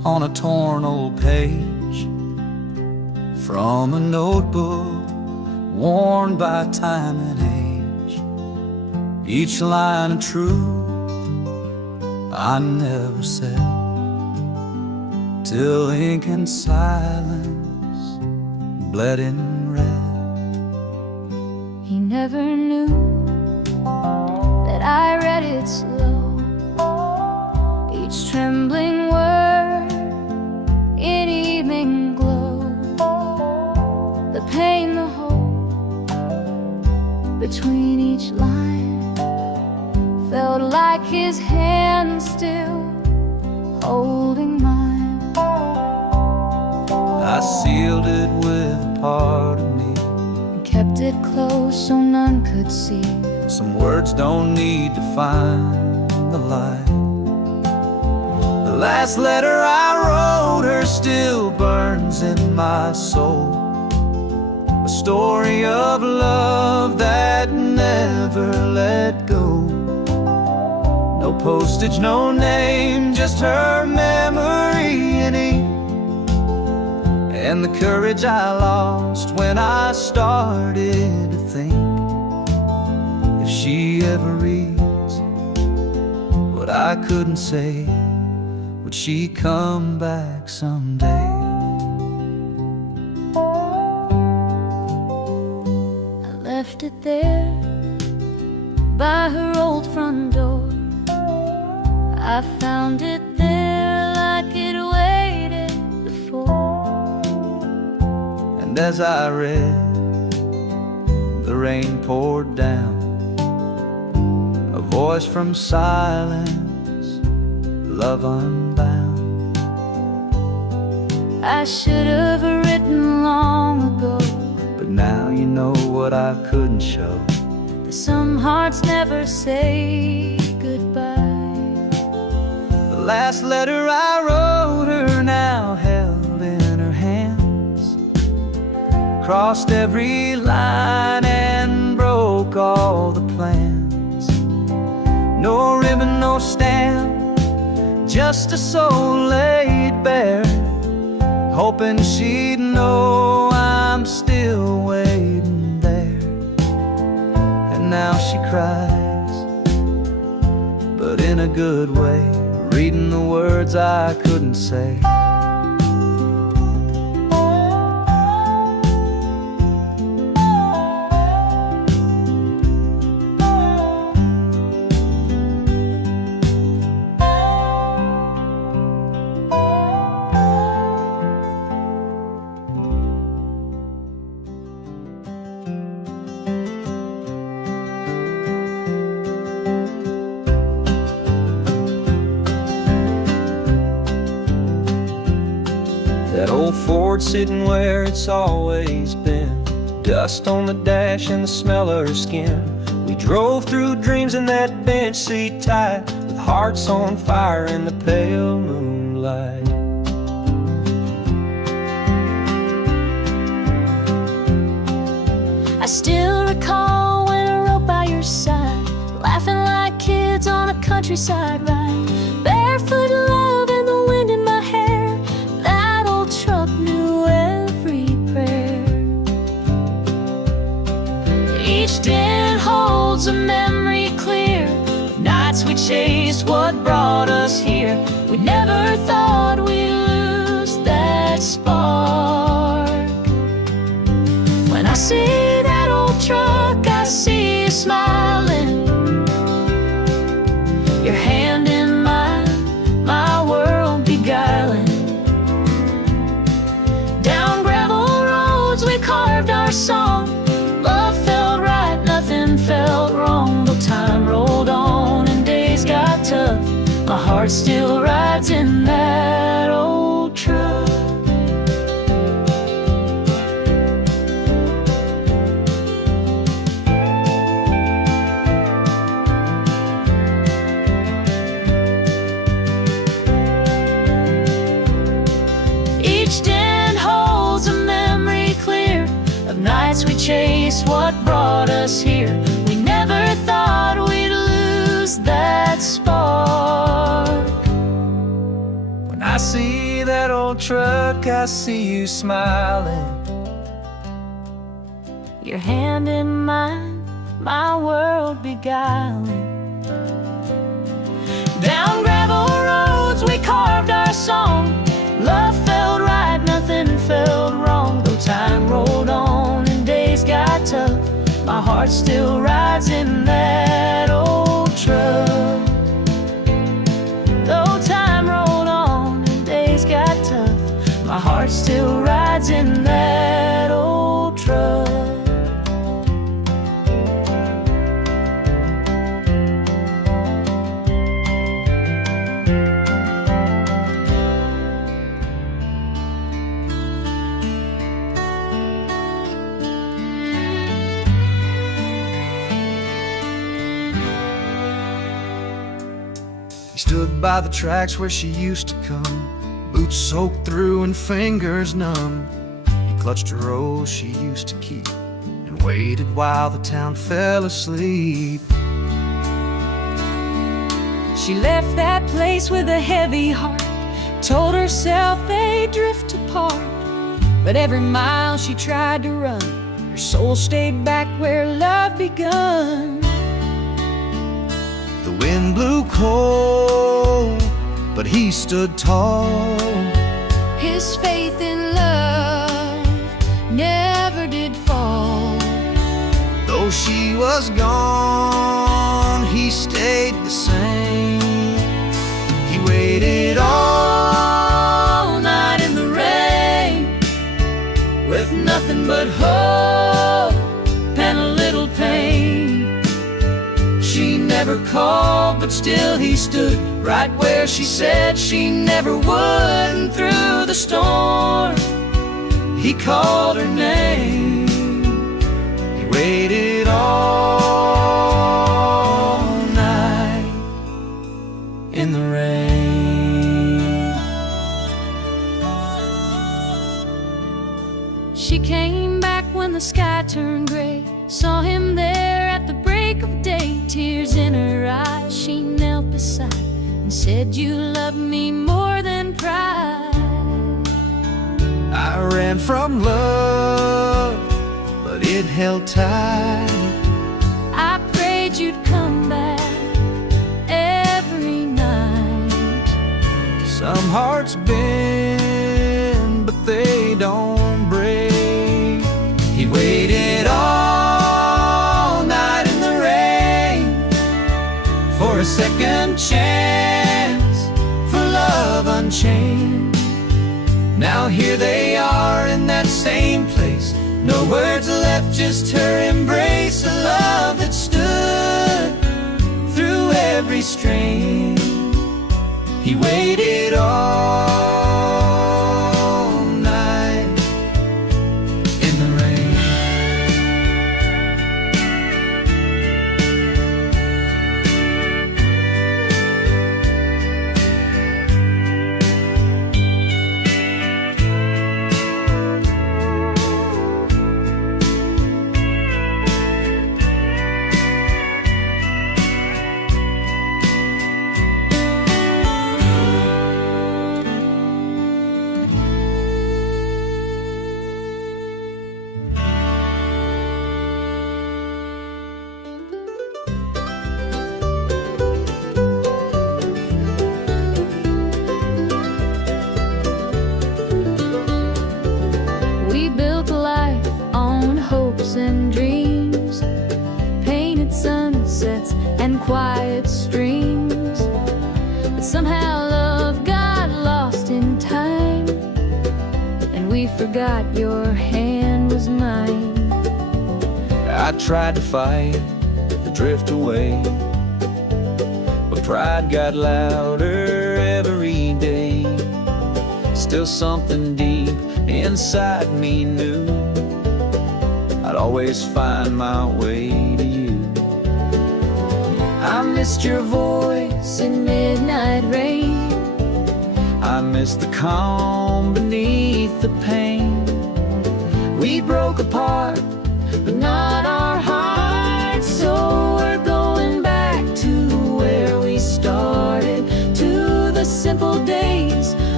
on a torn old page from a notebook worn by time and age. Each line of truth I never said, till ink and silence bled in red. He never knew that I read it slow, each trembling word in evening glow. The pain, the hope between each line felt like his hand still holding mine. I sealed it with a part of me, And kept it close so none could see. some words don't need to find the light. The last letter I wrote her still burns in my soul, a story of love that never let go. No postage, no name, just her memory in ink, and the courage I lost when I started to think, if she ever reads what I couldn't say, would she come back someday? I left it there by her old front door. I found it there like it waited before. And as I read, the rain poured down, a voice from silence, love unbound. I should have written long ago, But now you know what I couldn't show. that some hearts never say goodbye. The last letter I wrote her now held in her hands, crossed every line and broke all the plans. No ribbon, no stamp, just a soul laid bare, hoping she'd know I'm still waiting there. And now she cries, but in a good way, reading the words I couldn't say. That old Ford sitting where it's always been, dust on the dash and the smell of her skin. We drove through dreams in that bench seat tight, with hearts on fire in the pale moonlight. I still recall when I rode by your side, laughing like kids on a countryside ride, barefoot love and the wind in my hair. That old truck knew every prayer. Each day holds a memory clear of nights we chased what brought us here. We never thought we'd lose that spark. When I see that old truck, I see you smiling, your hand in mine, my world beguiling. Down gravel roads we carved our song, love felt right, nothing felt wrong. Though time rolled on and days got tough, my heart still rides in that old truck. Each den holds a memory clear of nights we chased what brought us here. We never thought we'd lose that spark. When I see see that old truck, I see you smiling. Your hand in mine, my world beguiling. Down gravel roads we carved our song. Love felt right, nothing felt wrong. Though time rolled on and days got tough, my heart still rides in that old truck. Though time rolled on and days got tough, my heart still rides in that old truck. He stood by the tracks where she used to come, boots soaked through and fingers numb. He clutched a rose she used to keep and waited while the town fell asleep. She left that place with a heavy heart, told herself they'd drift apart. But every mile she tried to run, her soul stayed back where love begun. The wind blew cold, but he stood tall. His faith in love never did fall. Though she was gone, he stayed the same. He waited all night in the rain, with nothing but hope and a little pain. She never called, but still he stood right where she said she never would. And through the storm, he called her name. He waited all night in the rain. She came back when the sky turned gray, saw him there at the break of day. Tears in her eyes, she knelt beside and said, "You love me more than pride." I ran from love, but it held tight. I prayed you'd come back every night. Some hearts bend, but they don't break. He waited all night in the rain for a second chance, for love unchained. Now here they are in that same place, no words left, just her embrace. A love that stood through every strain. He waited all night in the rain. We built a life on hopes and dreams, painted sunsets and quiet streams. But somehow love got lost in time, and we forgot your hand was mine. I tried to fight, to drift away, but pride got louder every day. Still something deep inside me knew I'd always find my way to you. I missed your voice in midnight rain. I missed the calm beneath the pain. We broke apart, but not our hearts. So we're going back to where we started, to the simple days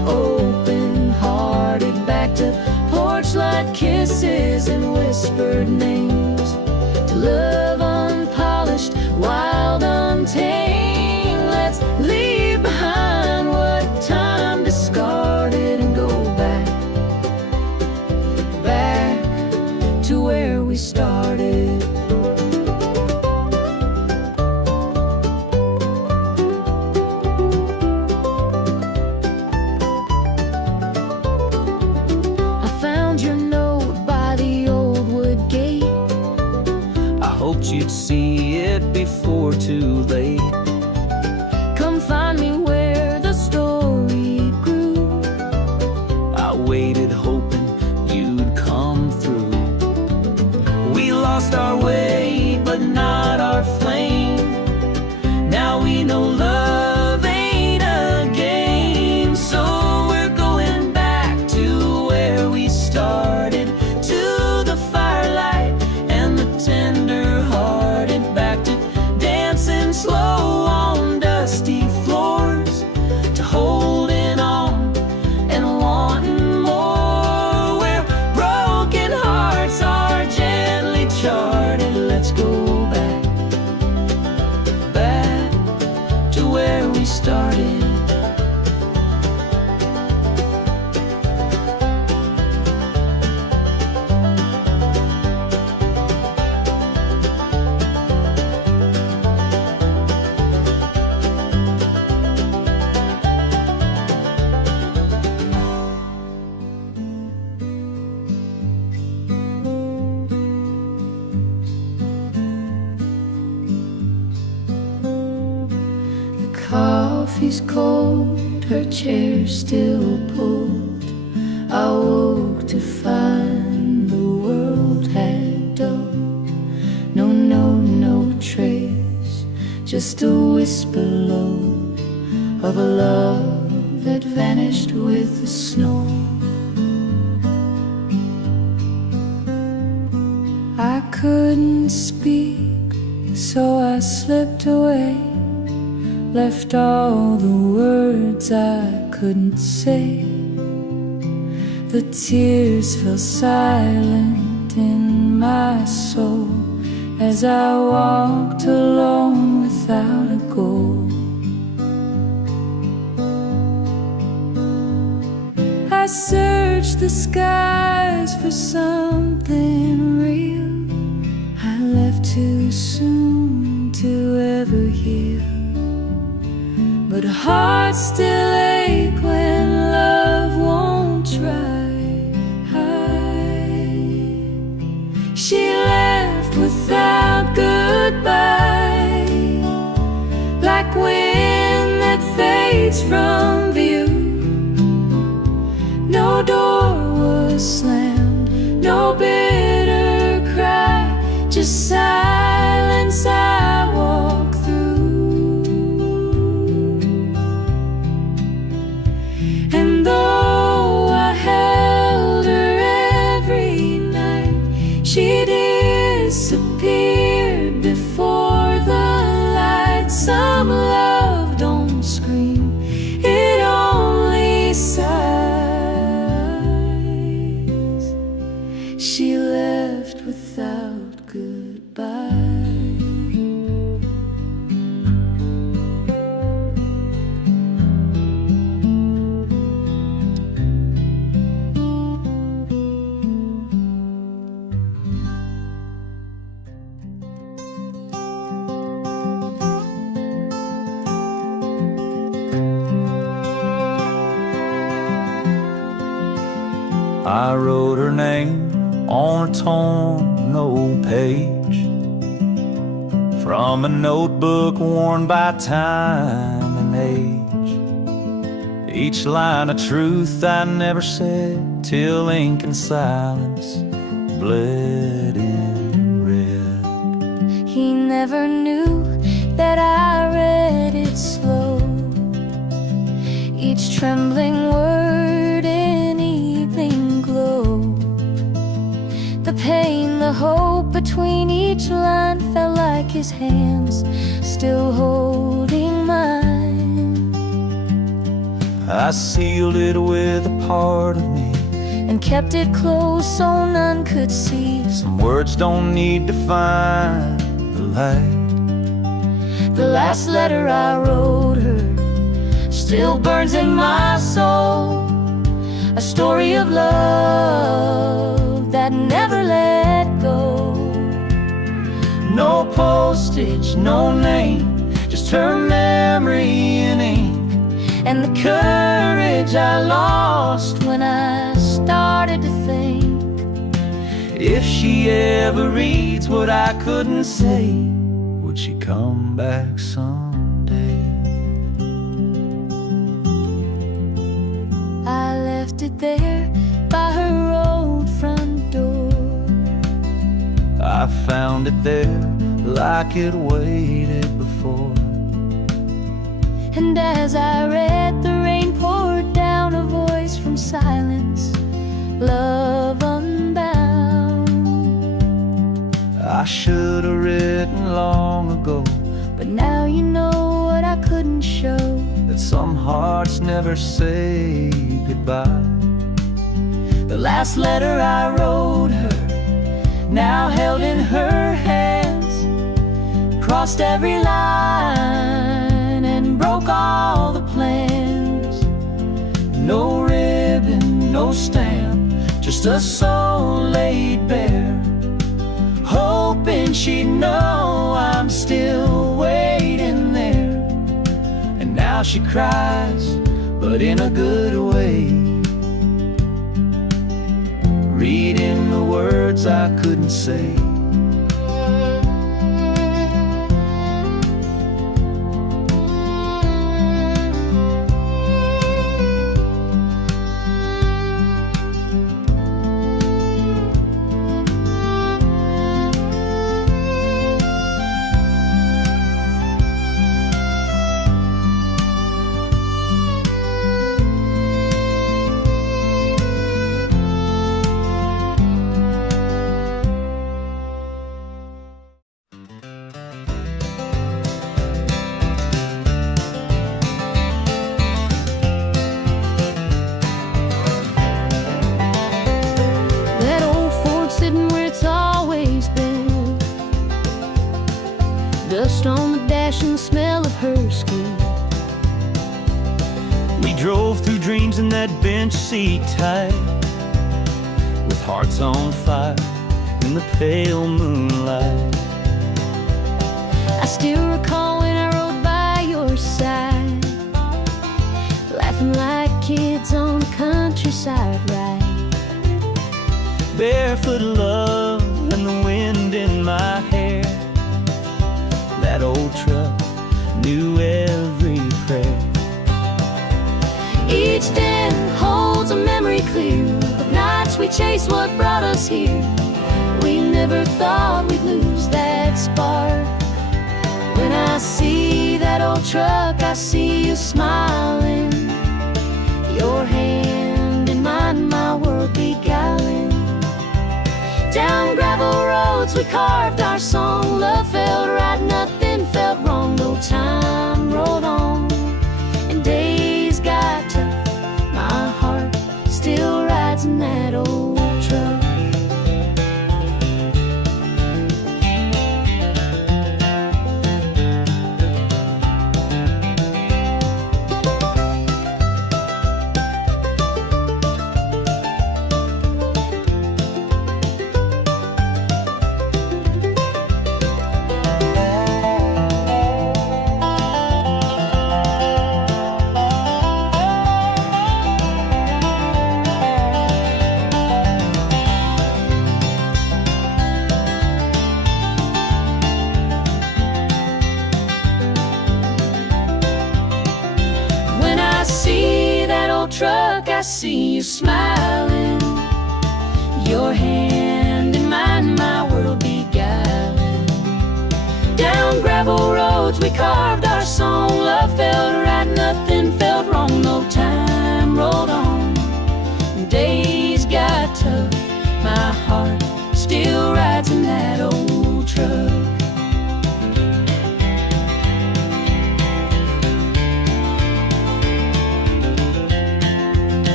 open-hearted, back to porch light kisses and whispered names, to love unpolished, wild, untamed. Let's leave behind what time discarded and go back to where we started. I found your note by the old wood gate. I hoped you'd see it before too late. Come find me where the story grew. I waited hoping you'd come through. We lost our way, but not our flame. Now we know love ain't a game. So we're going back to where we started, to the firelight and the tender-hearted, back to dancing slow on dusty floors, to holding on and wanting more, where broken hearts are gently charted. Let's go back to where we started. Coffee's cold, her chair still pulled. I woke to find the world had dulled. No note, no trace, just a whisper low of a love that vanished with the snow. I couldn't speak, so I slipped away, left all the words I couldn't say. The tears fell silent in my soul as I walked alone without a goal. I searched the skies for something real. I left too soon to ever heal, but hearts still ache when love won't try. She left without goodbye, like wind that fades from view. No door was slammed, no bitter cry, just silence I walk through. And though I held her every night, she disappeared before the light. Some love don't scream, it only sighs. She left without goodbye. I wrote her name on a torn old page from a notebook worn by time and age. Each line a truth I never said, till ink and silence bled in red. He never knew that I read it slow, each trembling word in evening glow. The pain, the hope between each line felt like his hands still holding mine. I sealed it with a part of me, and kept it close so none could see. some words don't need to find the light. The last letter I wrote her still burns in my soul, a story of love that never let go. No postage, no name, just her memory in ink, And the courage I lost when I started to think, if she ever reads what I couldn't say, would she come back someday? I left it there by her old front door. I found it there like it waited before. And as I read, the rain poured down, a voice from silence, love unbound. I should have written long ago, But now you know what I couldn't show, that some hearts never say goodbye. the last letter I wrote her, now held in her hands, crossed every line and broke all the plans. No ribbon, no stamp, just a soul laid bare, hoping she'd know I'm still waiting there. And now she cries, but in a good way, reading the words I couldn't say. Dust on the dash and the smell of her skin. We drove through dreams in that bench seat tight, with hearts on fire in the pale moonlight. I still recall when I rode by your side, laughing like kids on the countryside ride. Barefoot love and the wind in my hair, that old truck knew every prayer. Each den holds a memory clear of nights we chased what brought us here. We never thought we'd lose that spark. When I see that old truck, I see you smiling, your hand in mine, my world beguiling. Down gravel roads we carved our song, love felt right, nothing felt wrong. No time rolled on and days got tough, my heart still rides in that old truck. Truck, I see you smiling, your hand in mine, my world beguiling. Down gravel roads we carved our song, love felt right, nothing felt wrong. No time rolled on, days got tough, my heart still rides in that old truck.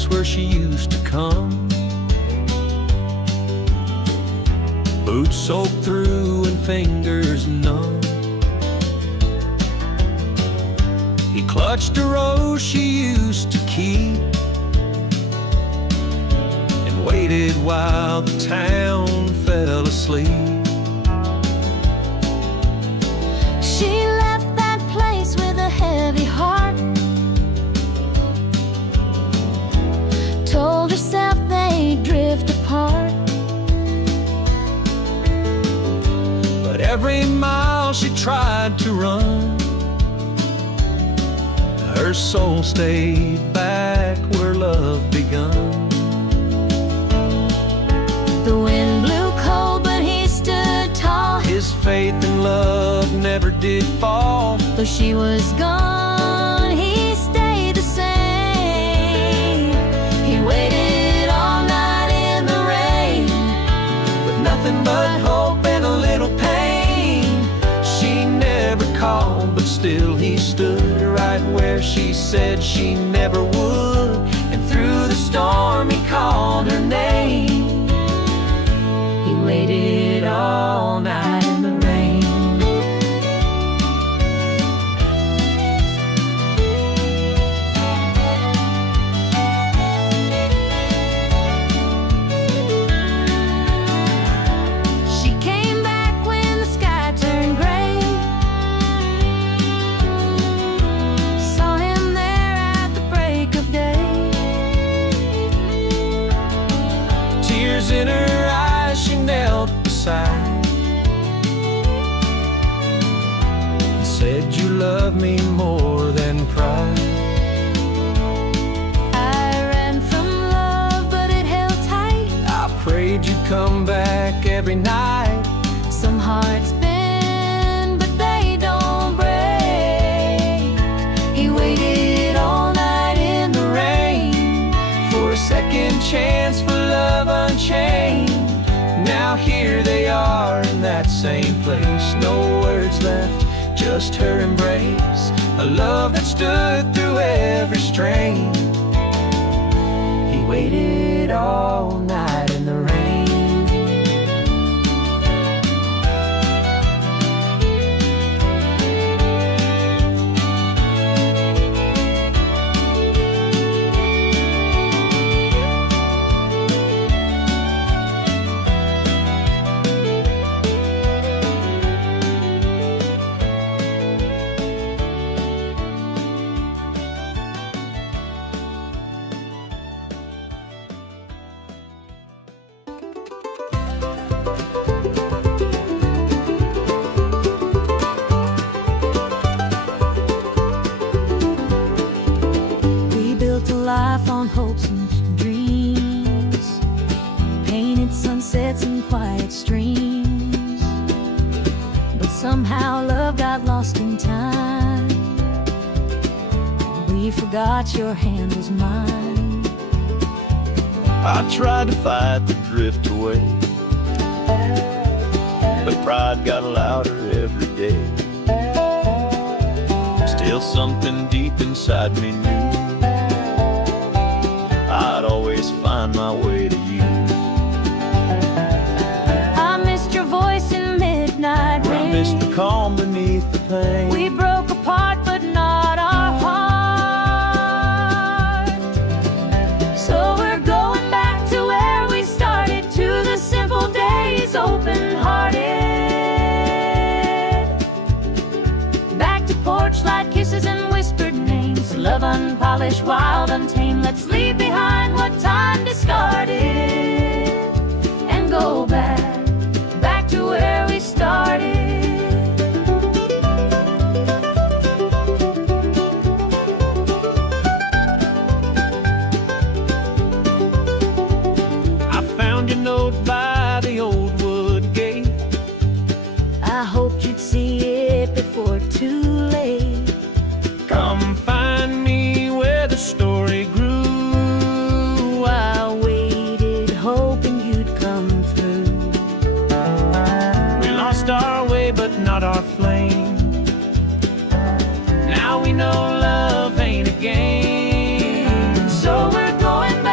walks where she used to come, boots soaked through and fingers numb. He clutched a rose she used to keep and waited while the town fell asleep. She left that place with a heavy heart, told herself they'd drift apart. But every mile she tried to run, her soul stayed back where love begun. The wind blew cold, but he stood tall. His faith in love never did fall. Though she was gone, he stayed the same. He waited all night in the rain, With nothing but hope and a little pain. She never called, but still he stood right where she said she never would. And through the storm he called her name. he waited all night in the rain. She came back when the sky turned gray, saw him there at the break of day. Tears in her eyes, she knelt beside and said, "You love me more than pride." I ran from love, but it held tight. I prayed you'd come back every night. Some hearts bend, but they don't break. He waited all night in the rain For a second chance for love unchained. Now here they are in that same place. No words left, just her embrace. A love that stood through every strain. He waited all night in the rain. We built a life on hopes and dreams, painted sunsets and quiet streams. But somehow love got lost in time. We forgot your hand was mine. I tried to fight the drift away, but pride got louder every day. Still something deep inside me knew I'd always find my way to you. I missed your voice in midnight I rain. missed the calm beneath the pain. We broke apart, but not our heart. So we're going back to where we started, to the simple days, open-hearted. Back to porch light kisses and whispered names. Love unpolished, wild, untamed. Let's leave behind what time discarded and go back to where we started. I found your note by the old wood gate. I hoped you'd see it before too late. Come find me where the story grew. I waited, hoping you'd come through. We lost our way, but not our flame. Now we know love ain't a game. So we're going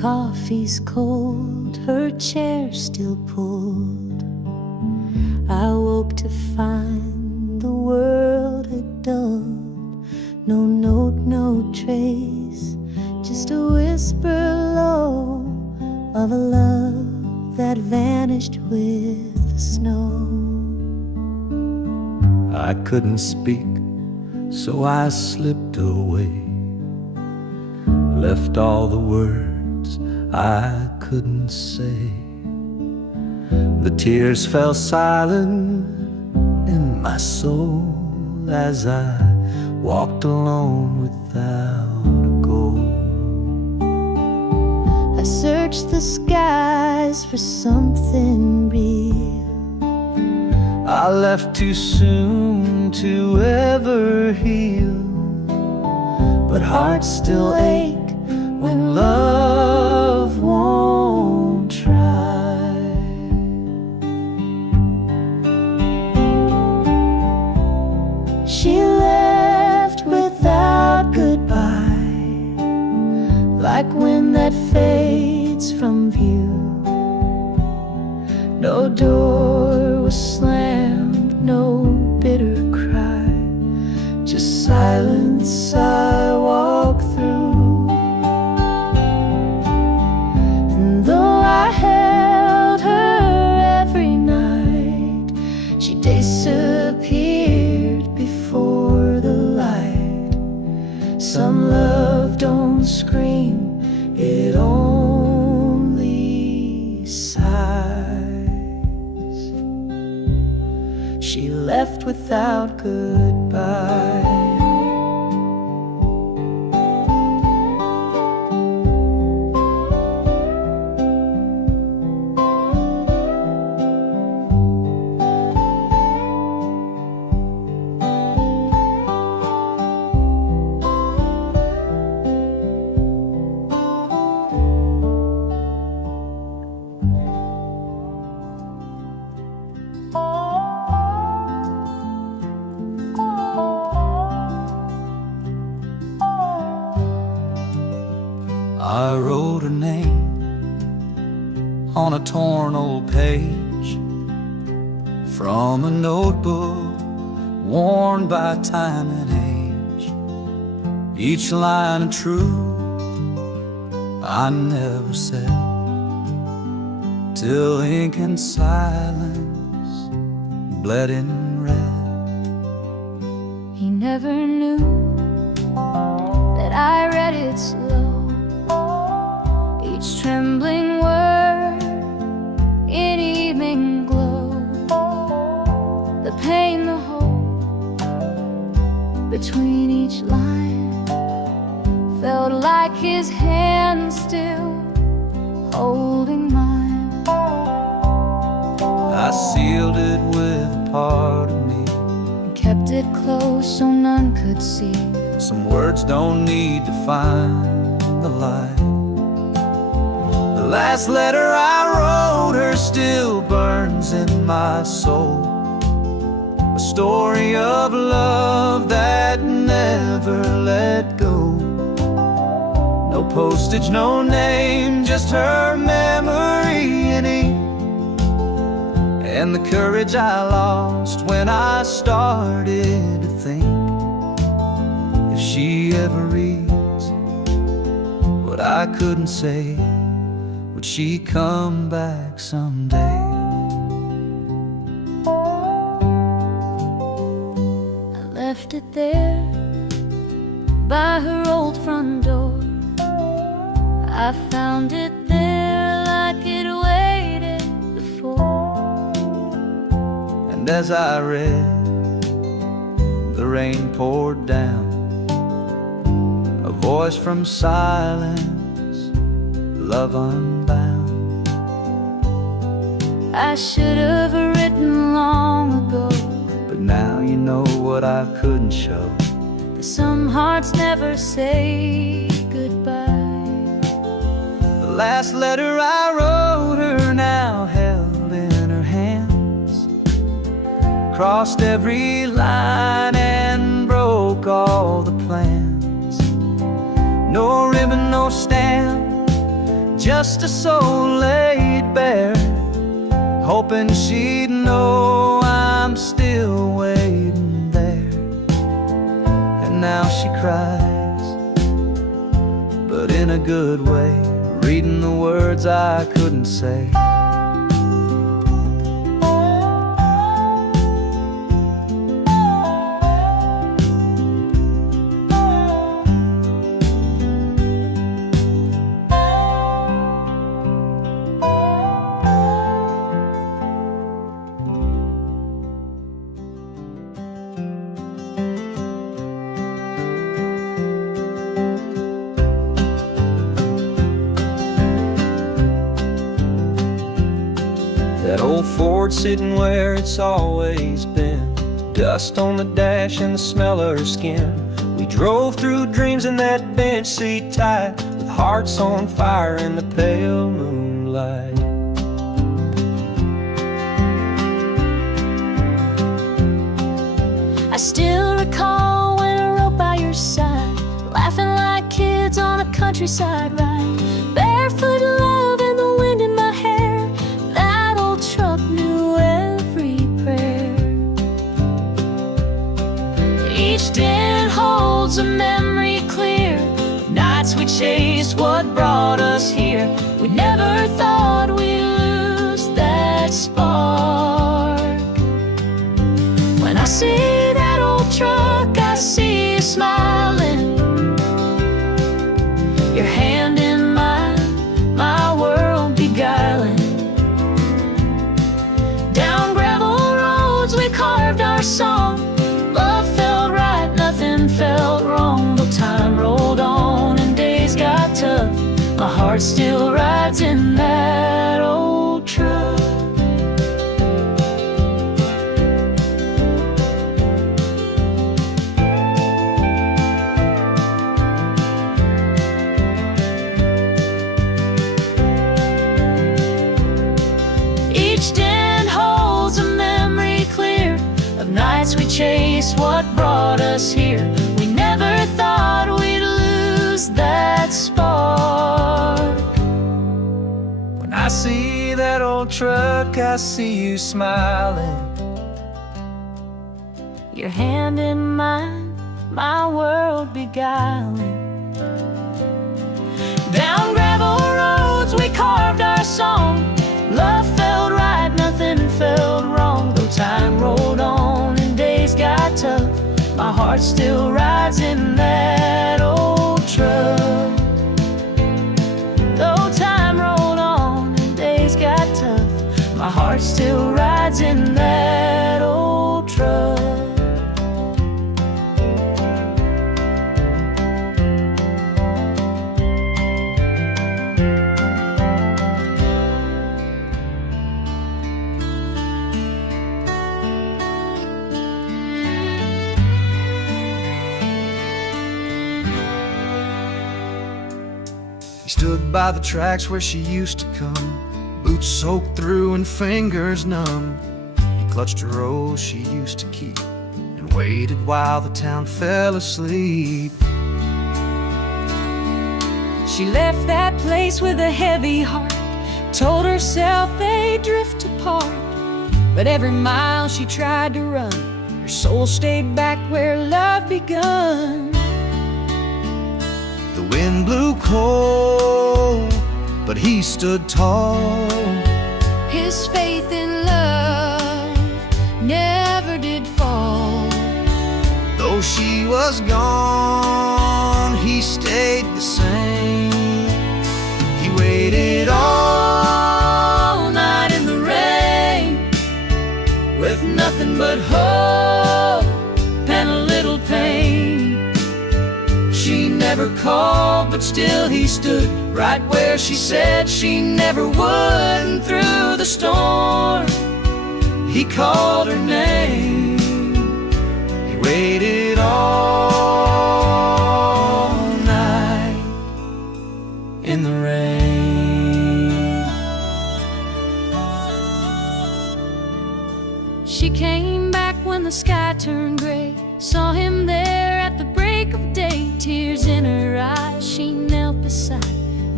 coffee's cold, her chair still pulled. I woke to find the world had dulled. No note, no trace, just a whisper low of a love that vanished with the snow. I couldn't speak, so I slipped away, left all the words I couldn't say. The tears fell silent in my soul as I walked alone without a goal. I searched the skies for something real. I left too soon to ever heal, but hearts still ache when love won't try. She left without goodbye, like wind that fades from view. No door was slammed, no bitter cry, just silence I walk through. And though I held her every night, she disappeared before the light. Some love don't scream, it only sighs. She left without goodbye. I wrote her name on a torn old page from a notebook worn by time and age. Each line of truth I never said, till ink and silence bled in red. He never knew that I read it slow, each trembling word in evening glow. The pain, the hope between each line felt like his hand still holding mine. I sealed it with a part of me and kept it close so none could see. Some words don't need to find the light. The last letter I wrote her still burns in my soul, a story of love that never let go. No postage, no name, just her memory in ink, and the courage I lost when I started to think, if she ever reads what I couldn't say, would she come back someday? I left it there by her old front door. I found it there like it waited before. And as I read, the rain poured down, a voice from silence, love unbound. I should have written long ago, but now you know what I couldn't show. that some hearts never say goodbye. The last letter I wrote her now held in her hands, crossed every line and broke all the plans. No ribbon, no stamp, just a soul laid bare, hoping she'd know I'm still waiting there. And now she cries, but in a good way, reading the words I couldn't say. That old Ford sitting where it's always been, dust on the dash and the smell of her skin. We drove through dreams in that bench seat tight, with hearts on fire in the pale moonlight. I still recall when I rode by your side, laughing like kids on a countryside ride, barefoot love and the wind in my hair. That old truck knew every prayer. Each dent holds a memory clear of nights we chased what brought us here. We never thought we'd lose that spark. When I see that old truck, I see you smiling, your hand in mine, my world beguiling. Down gravel roads we carved our song, love felt right, nothing felt wrong. Though time rolled on and days got tough, my heart still rides in that old truck. Each dent holds a memory clear of nights we chased what brought us here. We never thought we'd lose that spark. When I see that old truck, I see you smiling, Your hand in mine, my world beguiling. Down gravel roads we carved our song, love felt right, nothing felt wrong. Though time rolled on and days got tough, my heart still rides in that old truck. Though time rolled on and days got tough, my heart still rides in that old truck. He stood by the tracks where she used to come, boots soaked through and fingers numb. He clutched a rose she used to keep and waited while the town fell asleep. She left that place with a heavy heart, told herself they'd drift apart. But every mile she tried to run, her soul stayed back where love begun. The wind blew cold, but he stood tall. His faith in love never did fall. Though she was gone, he stayed the same. He waited all night in the rain, with nothing but hope and a little pain. She never called, but still he stood right where she said she never would. And through the storm, he called her name. He waited all night in the rain. She came back when the sky turned gray, saw him there at the break of day. Tears in her eyes, she knelt beside and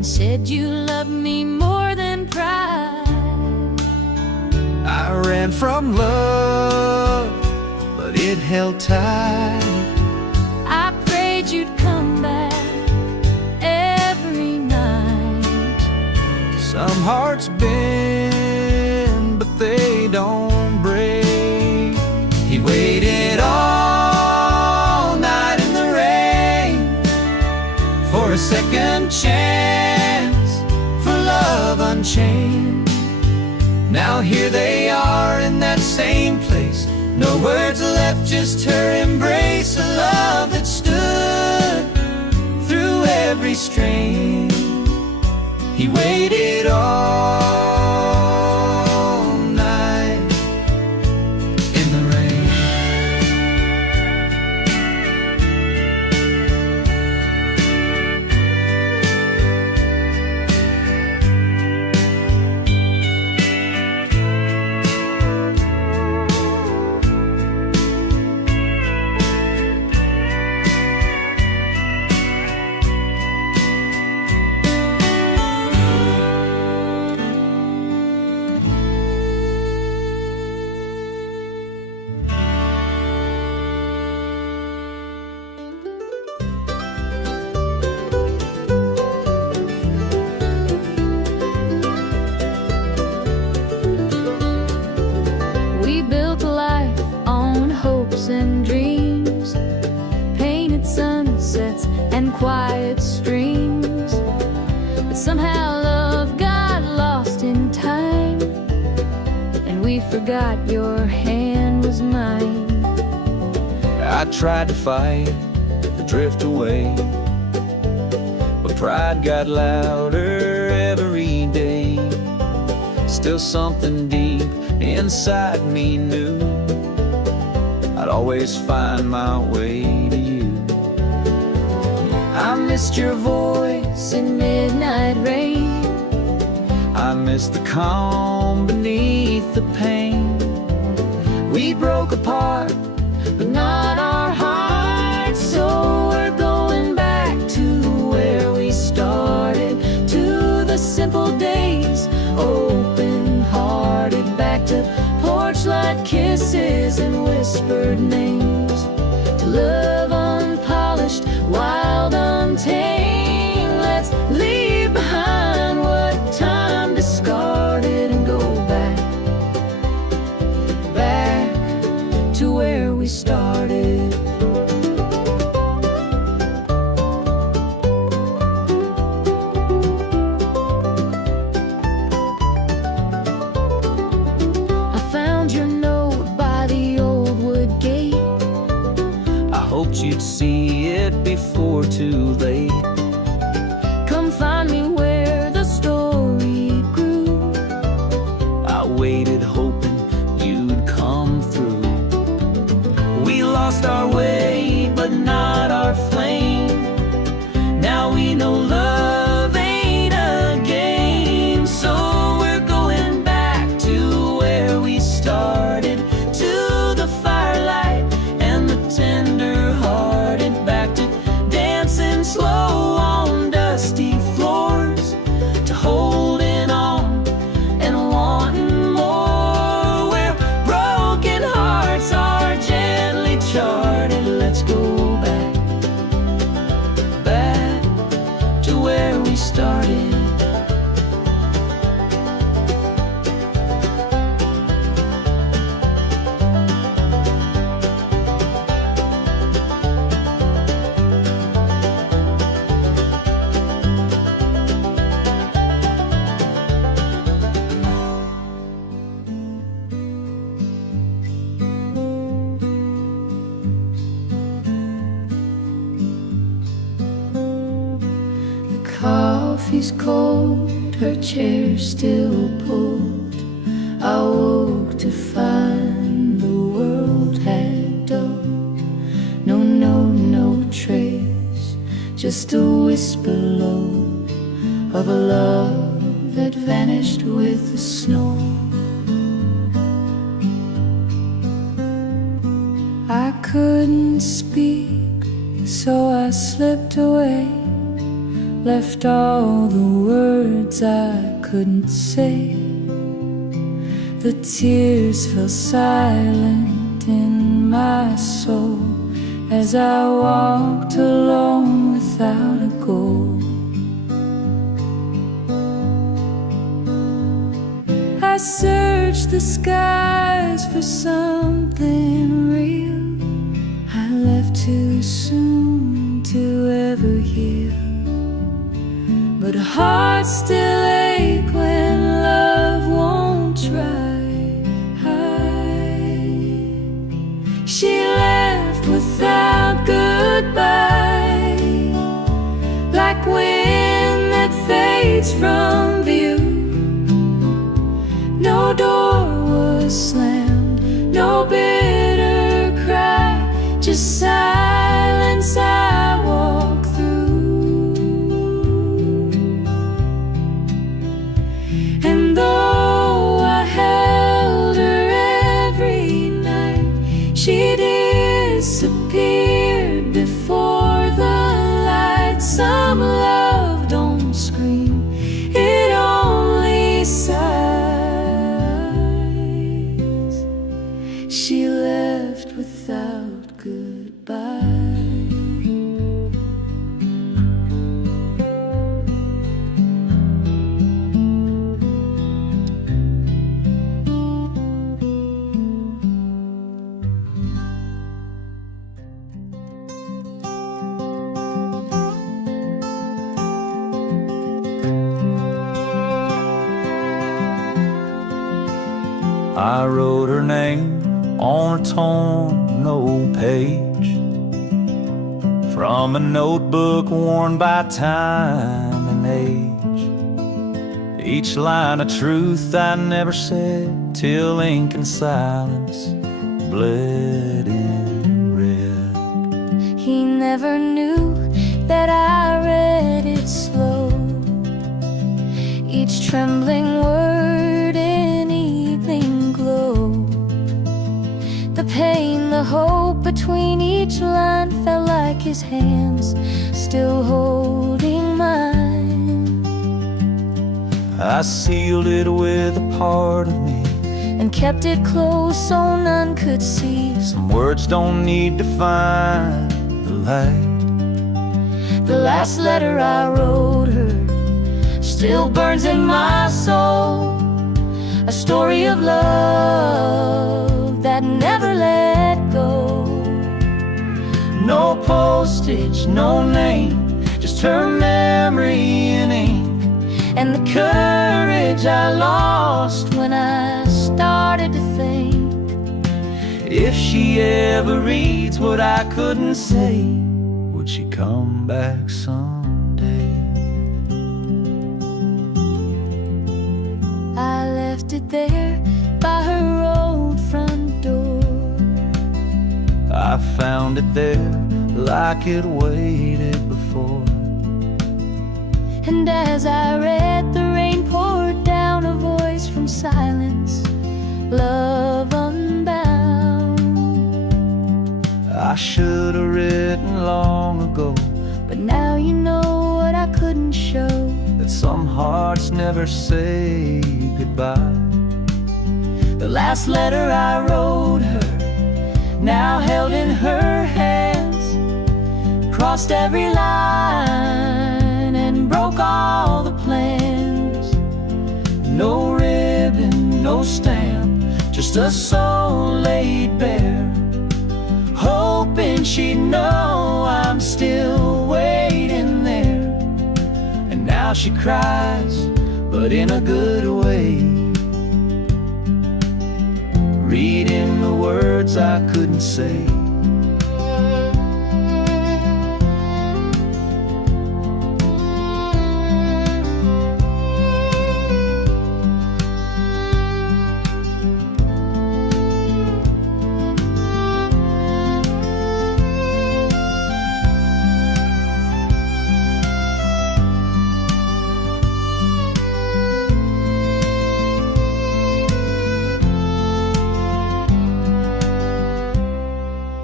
and said you loved me more than pride. I ran from love, but it held tight. I prayed you'd come back every night. Some hearts bend, but they don't break. He waited all night in the rain for a second chance, for love unchained. Now here they are in that same place. No words left, just her embrace. A love that stood through every strain. He waited all night in the rain. And dreams, painted sunsets and quiet streams. But somehow love got lost in time, and we forgot your hand was mine. I tried to fight, to drift away, but pride got louder every day. Still something deep inside me knew I'd always find my way to you. I missed your voice in midnight rain. I missed the calm beneath the pain. We broke apart, but not our hearts. So we're going back to where we started, to the simple days, open-hearted, back to porch-light kisses and whispered names, to love unpolished, wild, untamed. Let's leave behind what time discarded and go back, back to where we started. Hoped you'd see it before too late. Come find me where the story grew. I waited hoping you'd come through. We lost our way, but not our flame. Now we know love ain't a game. So we're going back to where we started, to the firelight and the tender, back to dancing slow on dusty floors, to holding on and wanting more, where broken hearts are gently charted. Let's go back, back to where we started. Coffee's cold, her chair still pulled. I woke to find the world had dulled. No note, no trace, just a whisper low of a love that vanished with the snow. I couldn't speak, so I slipped away, left all the words I couldn't say. The tears fell silent in my soul as I walked alone without a goal. I searched the skies for something real. I left too soon to ever heal, but hearts still ache when love won't try. She left without goodbye, like wind that fades from view. No door was slammed, no bitter cry, just silence I walk through. And though I held her every night, she disappeared before the light. Some love don't scream, it only sighs. She left without goodbye. I wrote her name on a torn old page from a notebook worn by time and age. Each line a truth I never said till ink and silence bled in red. He never knew that I read it slow, each trembling word in evening glow. The pain, the hope between each line felt like his hands still holding mine. I sealed it with a part of me and kept it close so none could see. Some words don't need to find the light. The last letter I wrote her still burns in my soul, a story of love that never let go. No postage, no name, just her memory in ink, and the courage I lost when I started to think. If she ever reads what I couldn't say, would she come back someday? I left it there by her old front door. I found it there like it waited before. And as I read, the rain poured down, a voice from silence, love unbound. I should have written long ago, but now you know what I couldn't show, that some hearts never say goodbye. the last letter I wrote her, now held in her hands, crossed every line and broke all the plans. No ribbon, no stamp, just a soul laid bare, hoping she'd know I'm still waiting there. And now she cries, but in a good way, reading the words I couldn't say.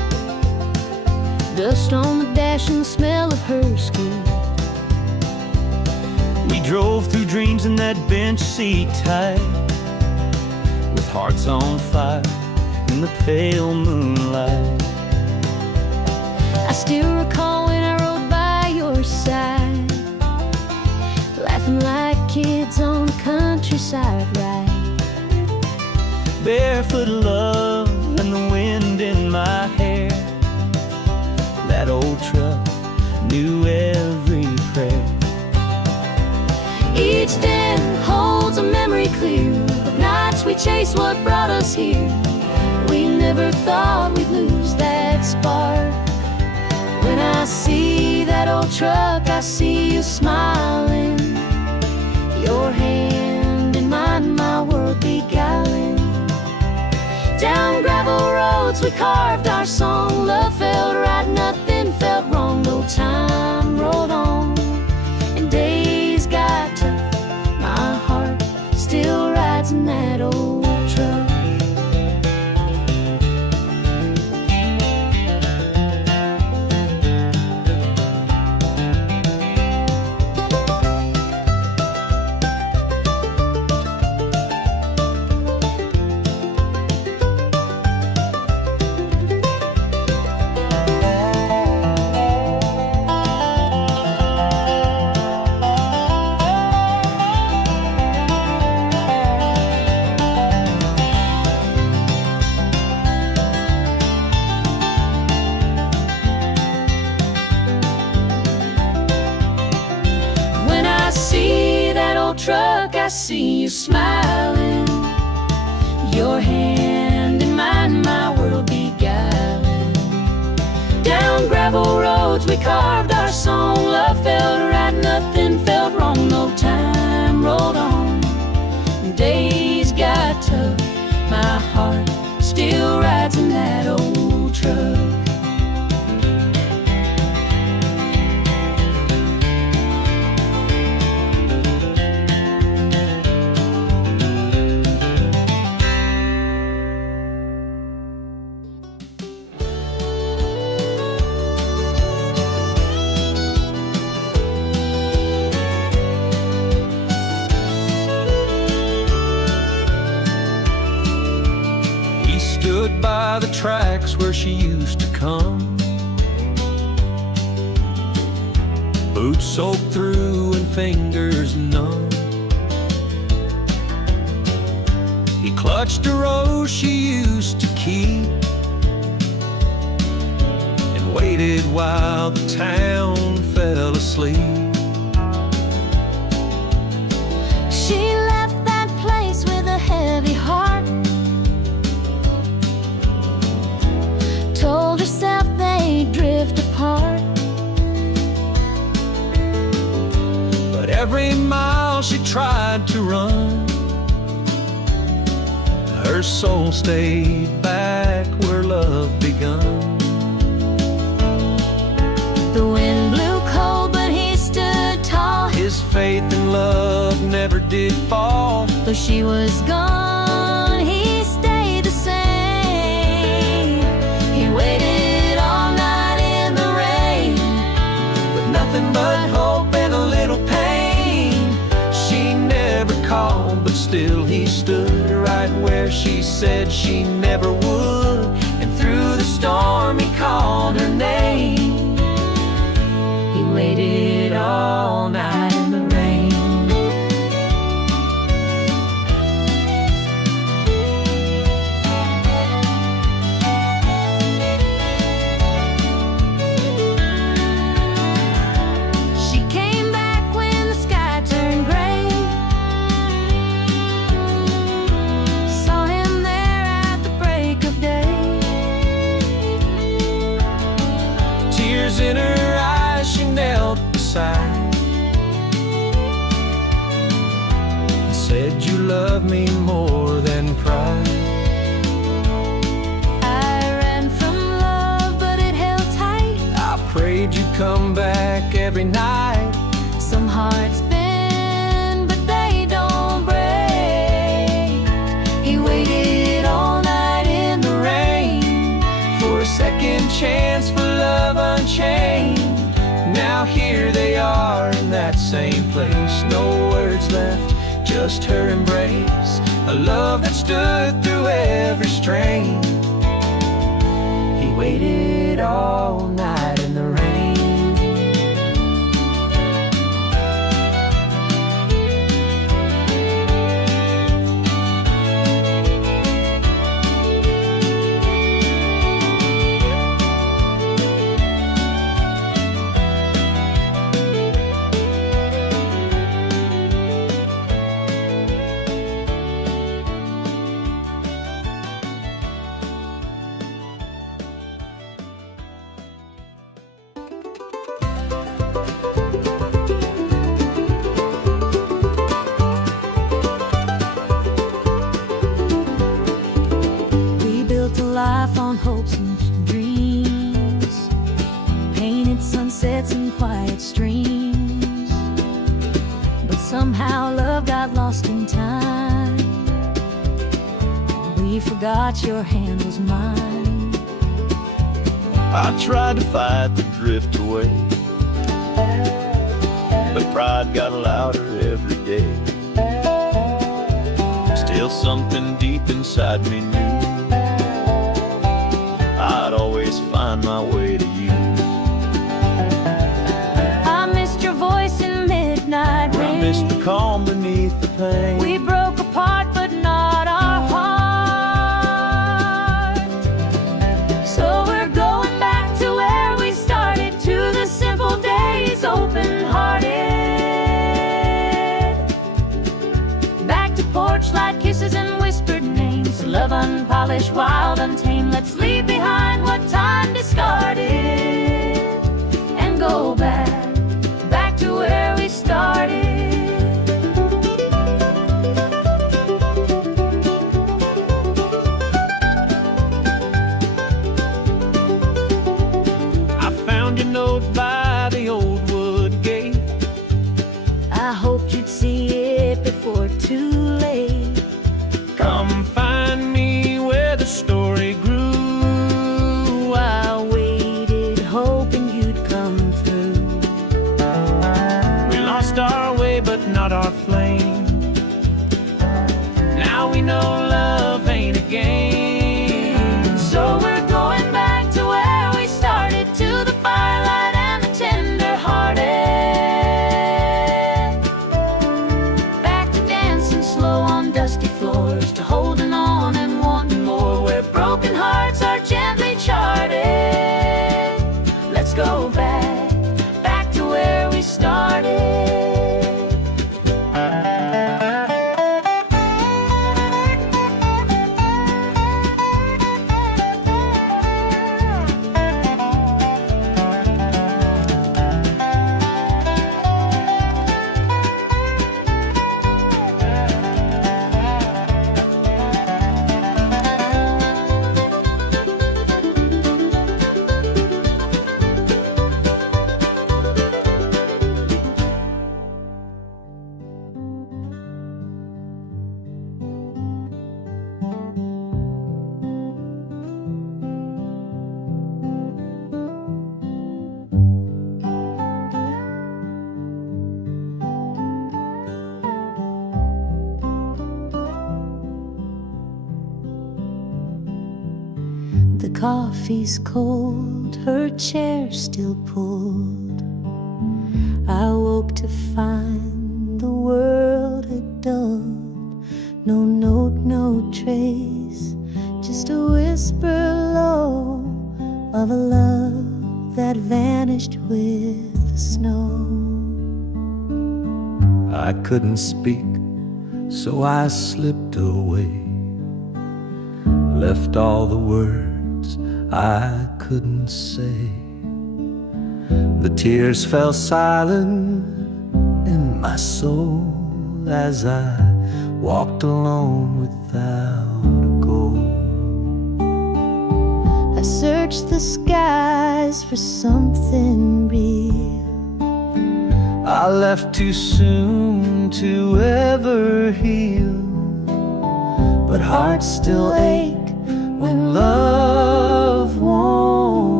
dust on the dash and the smell of her skin. We drove through dreams in that bench seat tight, with hearts on fire in the pale moonlight. I still recall when I rode by your side, laughing like kids on the countryside ride. Barefoot love and the wind in my hair. That old truck knew every prayer. Each den holds a memory clear of nights we chased what brought us here. We never thought we'd lose that spark. When I see that old truck, I see you smiling, your hand in mine, my world beguiling. Down gravel roads we carved our song. Love felt right, nothing felt wrong. No time rolled on and days got tough. My heart still rides in that old truck. Truck, I see you smiling, your hand in mine, my world beguiling. Down gravel roads we carved our song. Love felt right, nothing felt wrong. No time rolled on, days got tough. My heart still rides in that old truck. Stood by the tracks where she used to come, boots soaked through and fingers numb. He clutched a rose she used to keep and waited while the town fell asleep. She left that place with a heavy heart, told herself they'd drift apart. But every mile she tried to run, her soul stayed back where love begun. The wind blew cold, but he stood tall. His faith in love never did fall. Though she was gone, he stayed the same. He waited all night in the rain, With nothing but hope and a little pain. She never called, but still he stood right where she said she never would. And through the storm he called her name. he waited all night in the rain. She came back when the sky turned gray, saw him there at the break of day. Tears in her eyes, she knelt beside and said, "You love me more than pride." I ran from love, but it held tight. I prayed you'd come back every night. Some hearts bend, but they don't break. He waited all night in the rain For a second second chance for love unchained. Now here they are in that same place. No words left, just her embrace. A love that stood through every strain. He waited all night in the rain. Life on hopes and dreams, painted sunsets and quiet streams. But somehow love got lost in time. We forgot your hand was mine. I tried to fight the drift away, but pride got louder every day. Still something deep inside me knew I'd always find my way to you. I missed your voice in midnight rain. I missed the calm beneath the pain. We broke apart, but not our heart. So we're going back to where we started, to the simple days, open-hearted. Back to porch light kisses and whispered names. Love unpolished, wild, untamed. Let's leave behind what time discarded and go back to where we started. I found your note by the old wood gate. I hoped you'd see it before too late. Come find me where the story grew. I waited, hoping you'd come through. We lost our way, but not our flame. Now we know love ain't a game. So we're going back to where we started, to the firelight and the tender-hearted. Back to dancing slow on dusty floors, to holding on and wanting more, where broken hearts are gently charted. Let's go back to where we started. The coffee's cold, her chair still pulled. I woke to find the world had dulled. No note, no trace, just a whisper low of a love that vanished with the snow. I couldn't speak, so I slipped away. Left all the words I couldn't say. The tears fell silent in my soul as I walked alone without a goal. I searched the skies for something real. I left too soon to ever heal, but hearts still ache when love won't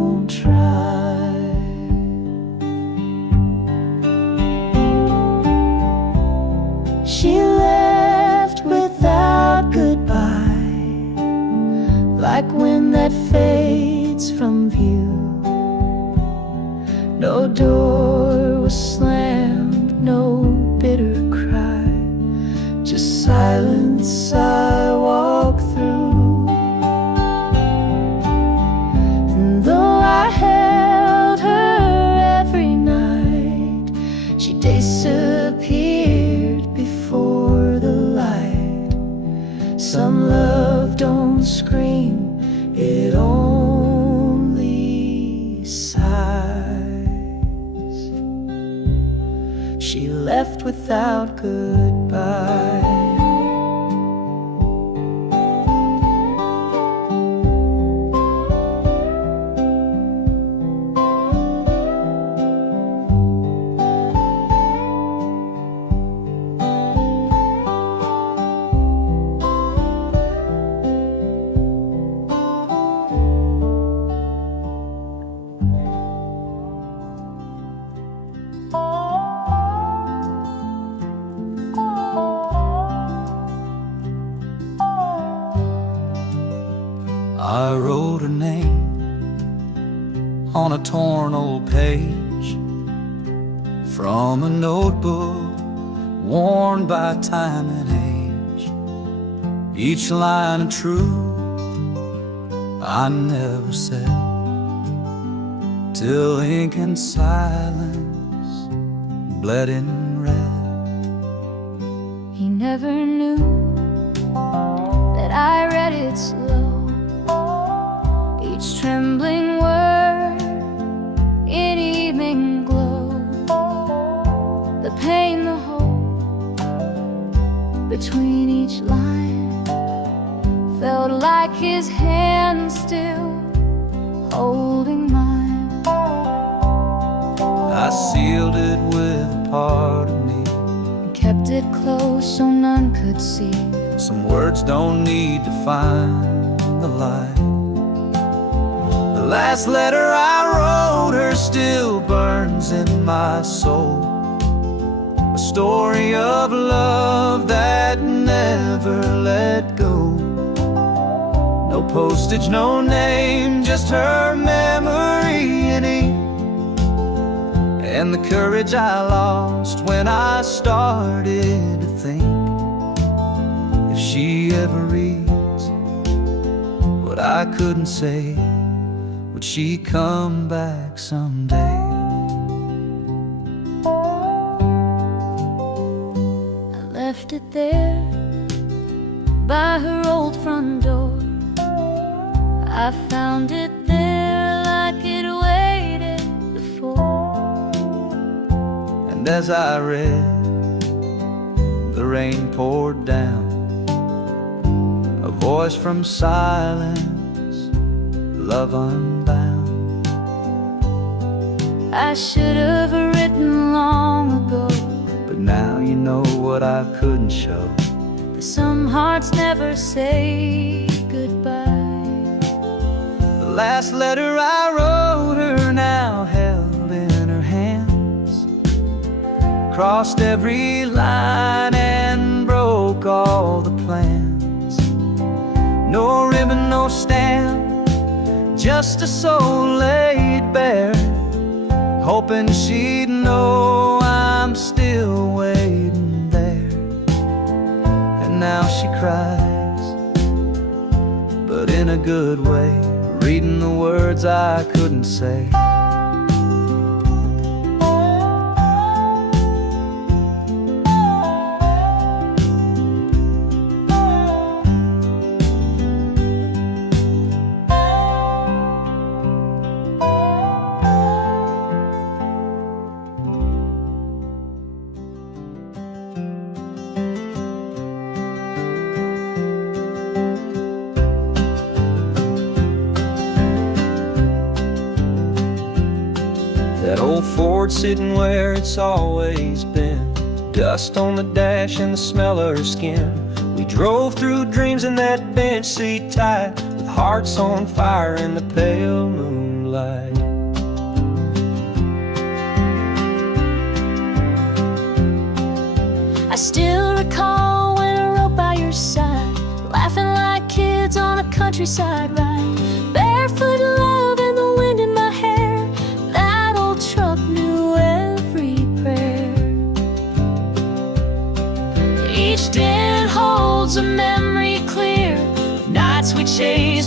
door was slammed, no bitter cry, just silence I walk through. And though I held her every night, she disappeared before the light. Some love don't scream, it only sighs. She left without goodbye. I wrote her name on a torn old page from a notebook worn by time and age. Each line of truth I never said, till ink and silence bled in red. He never knew that I read it slow, each trembling word in evening glow. The pain, the hope between each line felt like his hand still holding mine. I sealed it with a part of me, And kept it close so none could see. some words don't need to find the light. The last letter I wrote her still burns in my soul, a story of love that never let go. No postage, no name, just her memory in ink, and the courage I lost when I started to think, if she ever reads what I couldn't say, would she come back someday? I left it there by her old front door. I found it there like it waited before. And as I read, the rain poured down, a voice from silence, love unbound. I should have written long ago, but now you know what I couldn't show. that some hearts never say goodbye. The last letter I wrote her now held in her hands, crossed every line and broke all the plans. No ribbon, no stamp, just a soul laid bare, hoping she'd know I'm still waiting there. And now she cries, but in a good way, reading the words I couldn't say. That old Ford sitting where it's always been, dust on the dash and the smell of her skin. We drove through dreams in that bench seat tight, with hearts on fire in the pale moonlight. I still recall when I rode by your side, laughing like kids on a countryside ride. Barefoot love and the wind in my hair, that old truck knew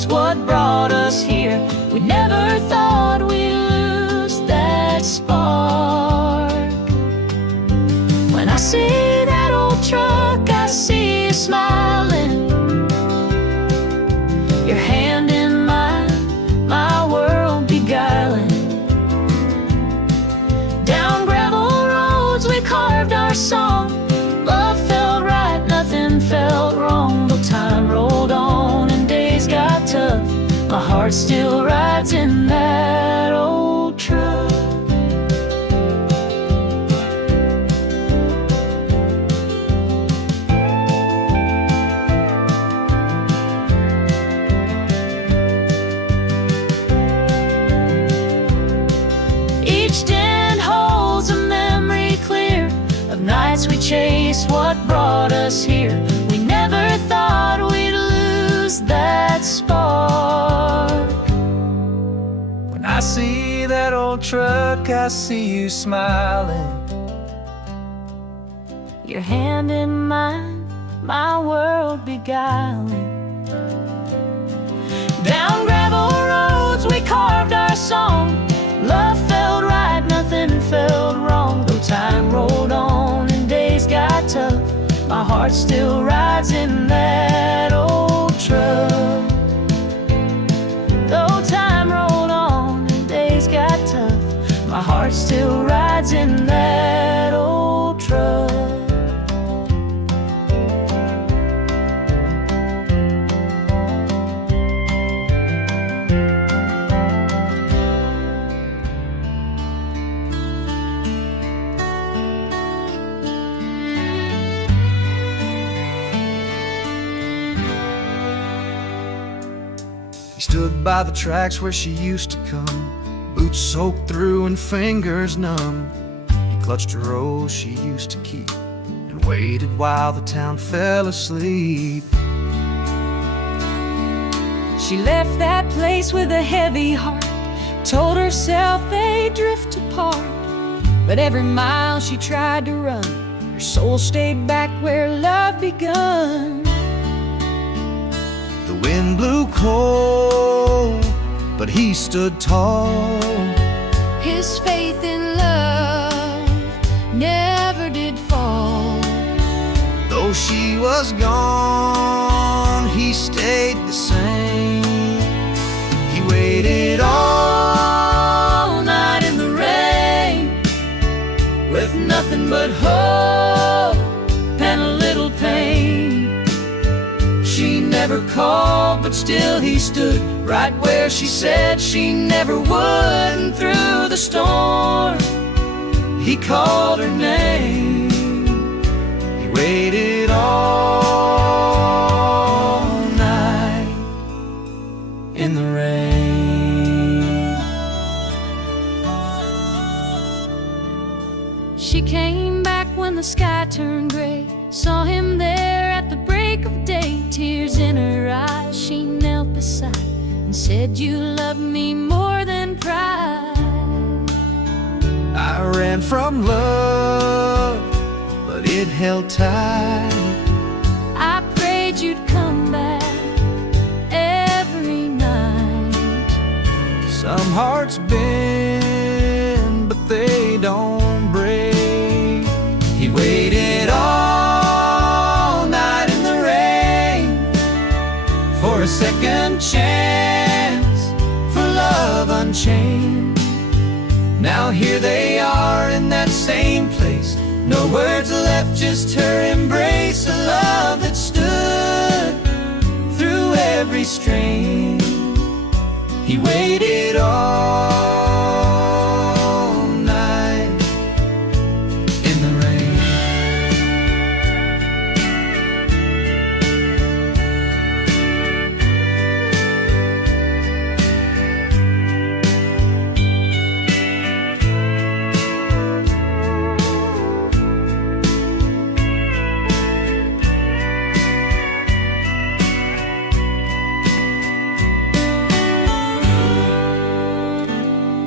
chased what brought us here. We never thought we'd lose that spark. When I see that old truck, I see you smiling, your hand in mine, my world beguiling. Down gravel roads we carved our song. Love felt right, nothing felt wrong. Though time rolled on and days got tough, my heart still rides in that old truck. Each den holds a memory clear of nights we chased what brought us here. We never thought we'd lose that spark. When I see that old truck, I see you smiling, Your hand in mine, my world beguiling. Down gravel roads we carved our song. Love felt right, nothing felt wrong. Though time rolled on and days got tough, my heart still rides in that old truck. Though time rolled on and days got tough, my heart still rides in that old truck. He stood by the tracks where she used to come, boots soaked through and fingers numb. He clutched her rose she used to keep and waited while the town fell asleep. She left that place with a heavy heart, told herself they'd drift apart. But every mile she tried to run, her soul stayed back where love begun. The wind blew cold, but he stood tall. His faith in love never did fall. Though she was gone, he stayed the same. He waited all night in the rain, with nothing but hope and a little pain. She never called, but still he stood right where she said she never would. And through the storm, he called her name. He waited all night in the rain. She came back when the sky turned gray, saw him there at the break of day. Tears in her eyes, she knelt beside and said, "You love me more than pride." I ran from love, but it held tight. I prayed you'd come back every night. Some hearts bend, but they don't break. He waited all night in the rain for a second chance, for love unchained. Now here they are in that same place, no words left, just her embrace. A love that stood through every strain. He waited all night in the rain.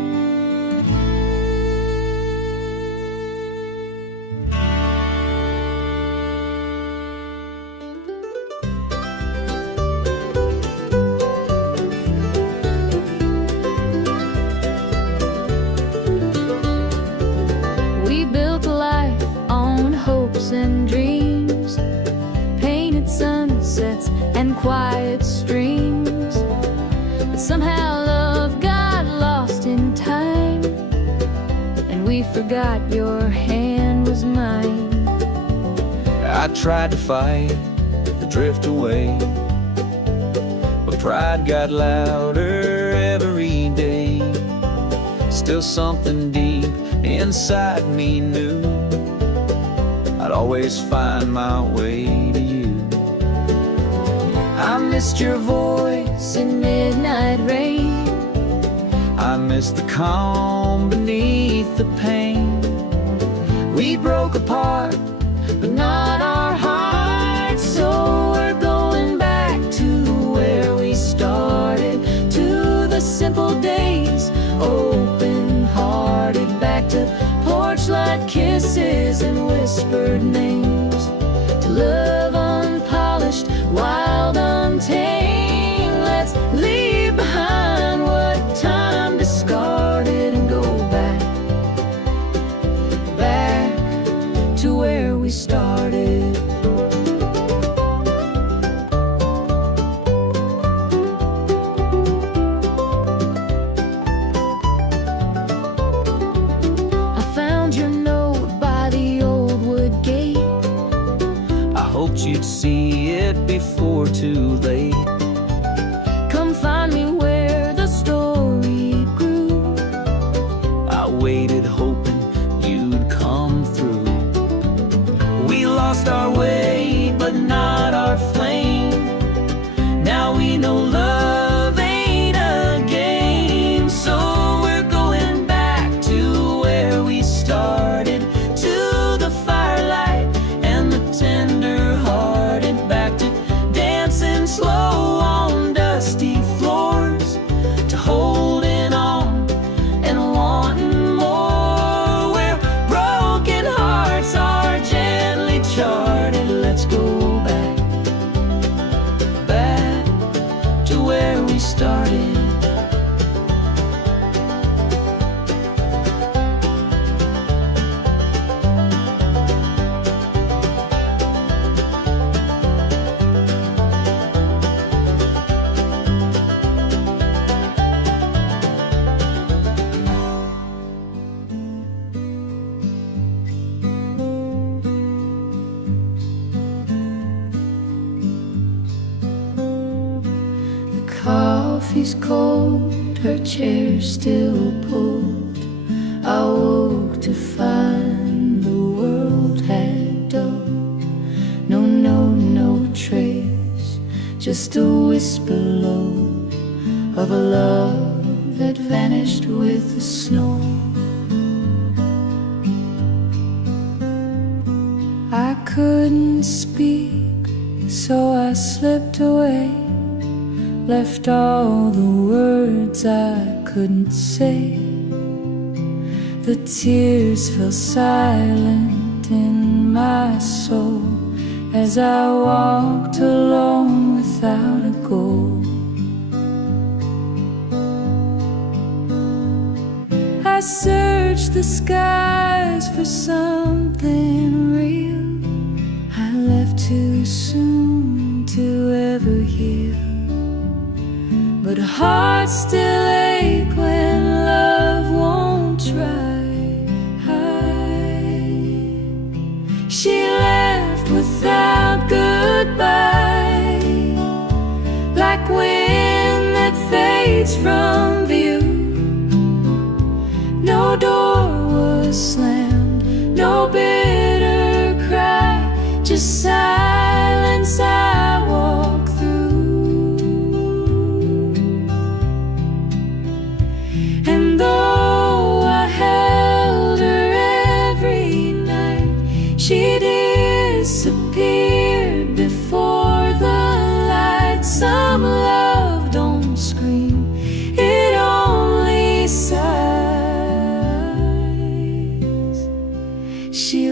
forgot your hand was mine. I tried to fight the drift away, but pride got louder every day. Still something deep inside me knew I'd always find my way to you. I missed your voice in midnight rain. I missed the calm beneath the pain. We broke apart, but not our hearts. So we're going back to where we started, to the simple days, open-hearted, back to porch light kisses and whispered names, to love unpolished, wild, untamed. Let's leave behind what time discarded and go back to where we started. I found your note by the old wood gate. I hoped you'd see it before too late. Come find me where the story grew. I waited hoping you'd come through. We lost our way, but not our flame. Now we know love ain't a game. So we're going back to where we started, to the firelight and the tender-hearted, back to dancing slow on dusty floors, to holding on and wanting more, where broken hearts are gently charted. Let's go back to where we started. Coffee's cold, her chair still pulled. I woke to find the world had dulled. No note, no trace, just a whisper low of a love that vanished with the snow. I couldn't speak, so I slipped away, left all the words I couldn't say. The tears fell silent in my soul as I walked alone without a goal. I searched the skies for something real. I left too soon to ever heal, but hearts still ache when love won't try. She left without goodbye, like wind that fades from view. No door was slammed, no bitter cry, just silence I walk through. And though I held her every night, she disappeared before the light. Some love don't scream, it only sighs. She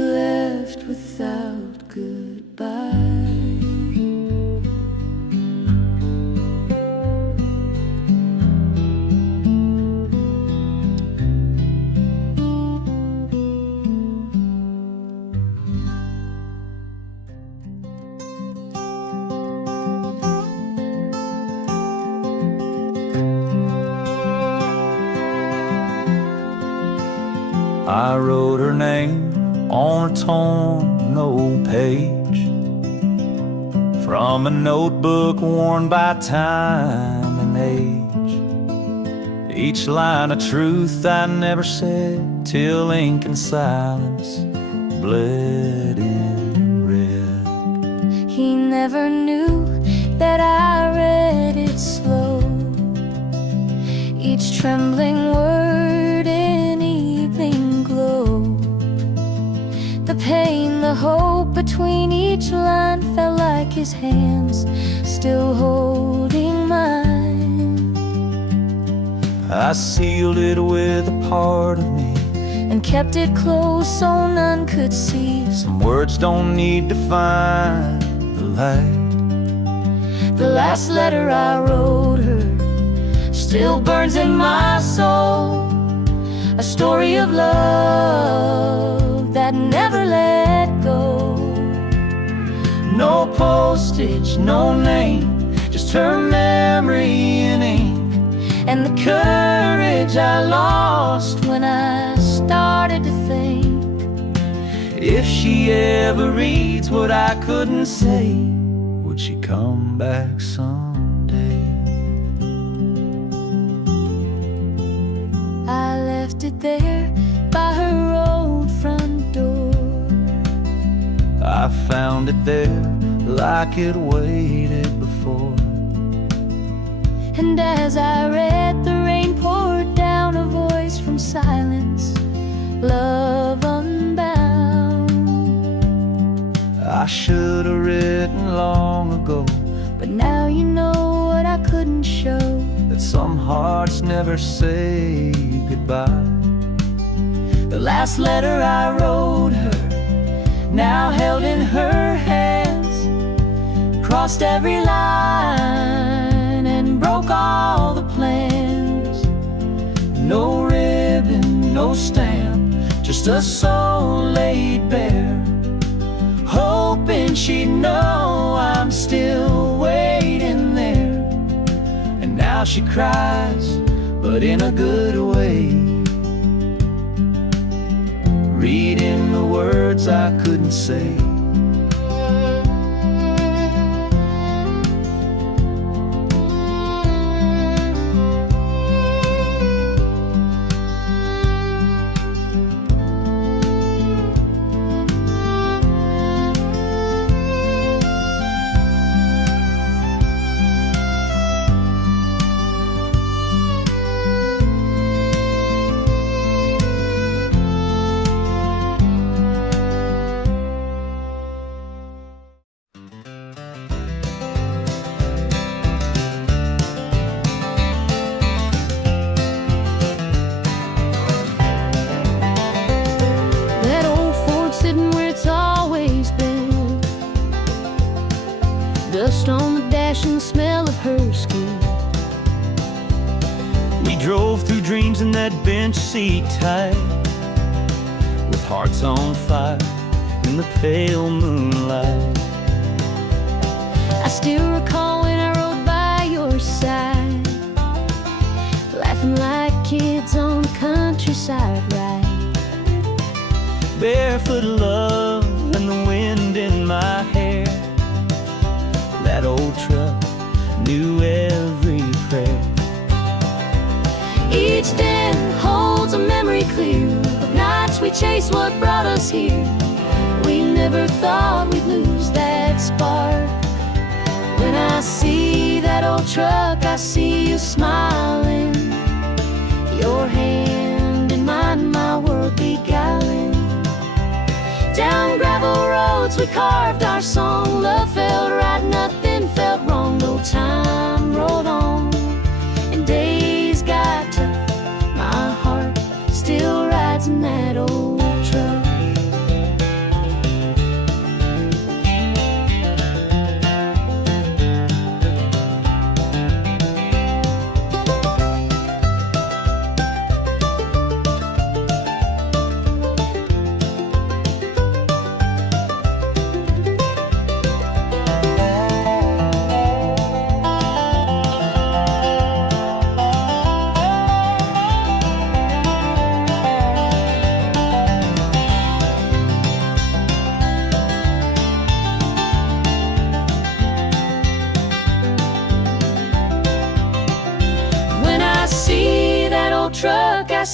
I wrote her name on a torn old page from a notebook worn by time and age. Each line a truth I never said till ink and silence bled in red. He never knew that I read it slow, each trembling word in evening glow. The pain, the hope between each line felt like his hands still holding mine. I sealed it with a part of me and kept it close so none could see. Some words don't need to find the light. The last letter I wrote her still burns in my soul, a story of love that never let go. No postage, no name, just her memory in ink, And the courage I lost when I started to think, if she ever reads what I couldn't say, would she come back someday? I left it there by her old front door. I found it there like it waited before. And as I read, the rain poured down, a voice from silence, love unbound. I should have written long ago, But now you know what I couldn't show, that some hearts never say goodbye. the last letter I wrote her, now held in her hands, crossed every line and broke all the plans. No ribbon, no stamp, just a soul laid bare, hoping she'd know I'm still waiting there. And now she cries, but in a good way, reading the words I couldn't say. That old Ford sitting where it's always been, dust on the dash and the smell of her skin. We drove through dreams in that bench seat tight, with hearts on fire in the pale moonlight. I still recall when I rode by your side, laughing like kids on the countryside ride. Barefoot love and the wind in my hair. That old truck knew every prayer. Each den holds a memory clear of nights we chased what brought us here. We never thought we'd lose that spark. When I see that old truck, I see you smiling, your hand in mine, my world beguiling. Down gravel roads we carved our song, love felt right, nothing felt wrong. No time rolled on and days got tough, my heart still rides in that old truck.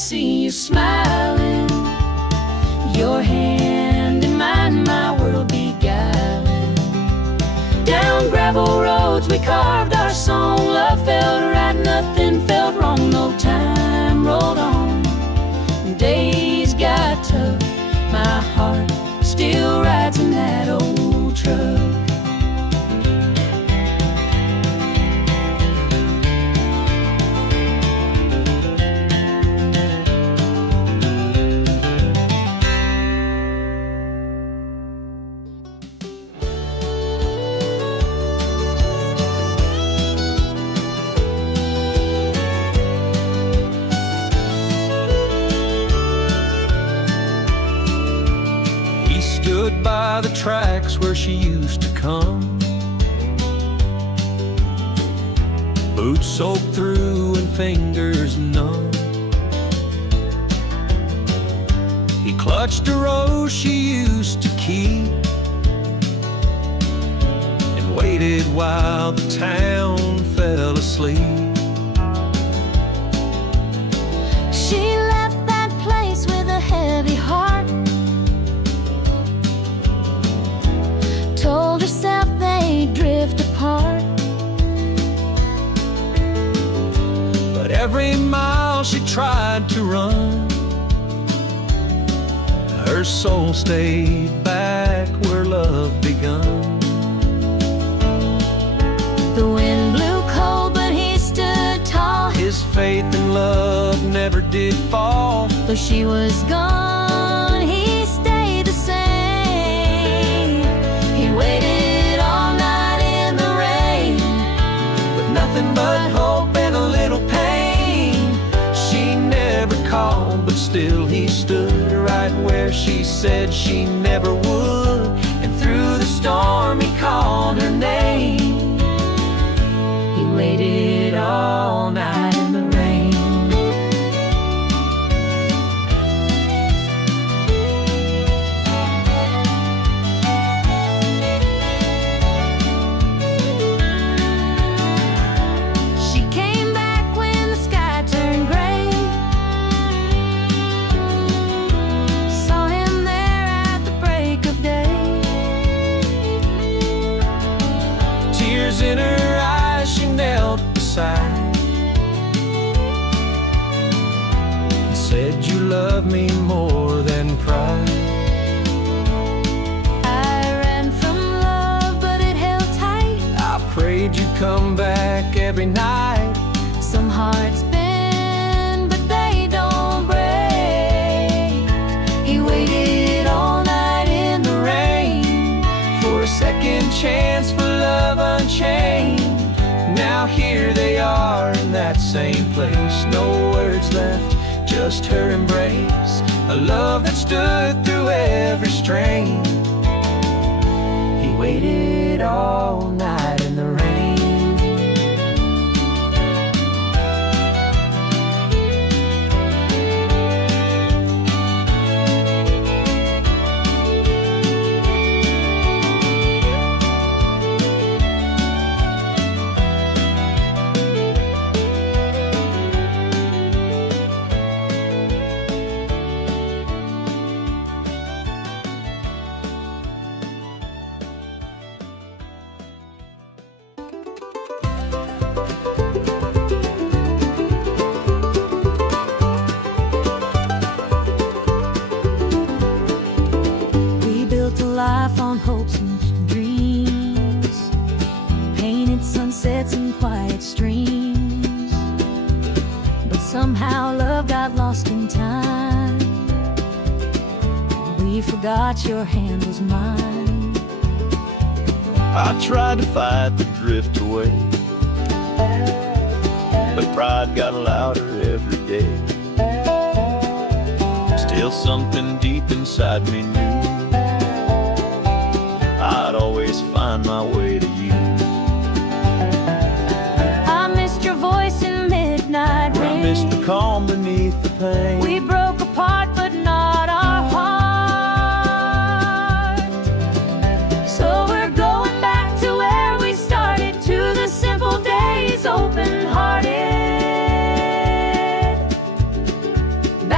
see you smiling, your hand in mine, my world beguiling. Down gravel roads we carved our song, love felt right, nothing felt wrong. No time rolled on, days got tough, my heart still rides in that old truck. Stood by the tracks where she used to come, boots soaked through and fingers numb. He clutched a rose she used to keep and waited while the town fell asleep. She left that place with a heavy heart, told herself they'd drift apart. But every mile she tried to run, her soul stayed back where love begun. The wind blew cold, but he stood tall. His faith in love never did fall. Though she was gone, he stayed the same. He waited all night in the rain, With nothing but hope and a little pain. She never called, but still he stood right where she said she never would. And through the storm he called her name. He waited all night in the rain. she came back when the sky turned gray. Saw him there at the break of day. Tears in her eyes, she knelt beside and said, "You love me more than pride." I ran from love, but it held tight. I prayed you'd come back every night. Some hearts bend, but they don't break. He waited all night in the rain For a second chance for love unchained. Now here they are in that same place. No words left, just her embrace. A love that stood through every strain. He waited all night in the rain. We built a life on hopes and dreams, painted sunsets and quiet streams. But somehow love got lost in time. We forgot your hand was mine. I tried to fight the drift away, but pride got louder every day. Still something deep inside me knew I'd always find my way to you. I missed your voice in midnight I rain. missed the calm beneath the pain. We broke apart, but not our heart. So we're going back to where we started, to the simple days, open-hearted.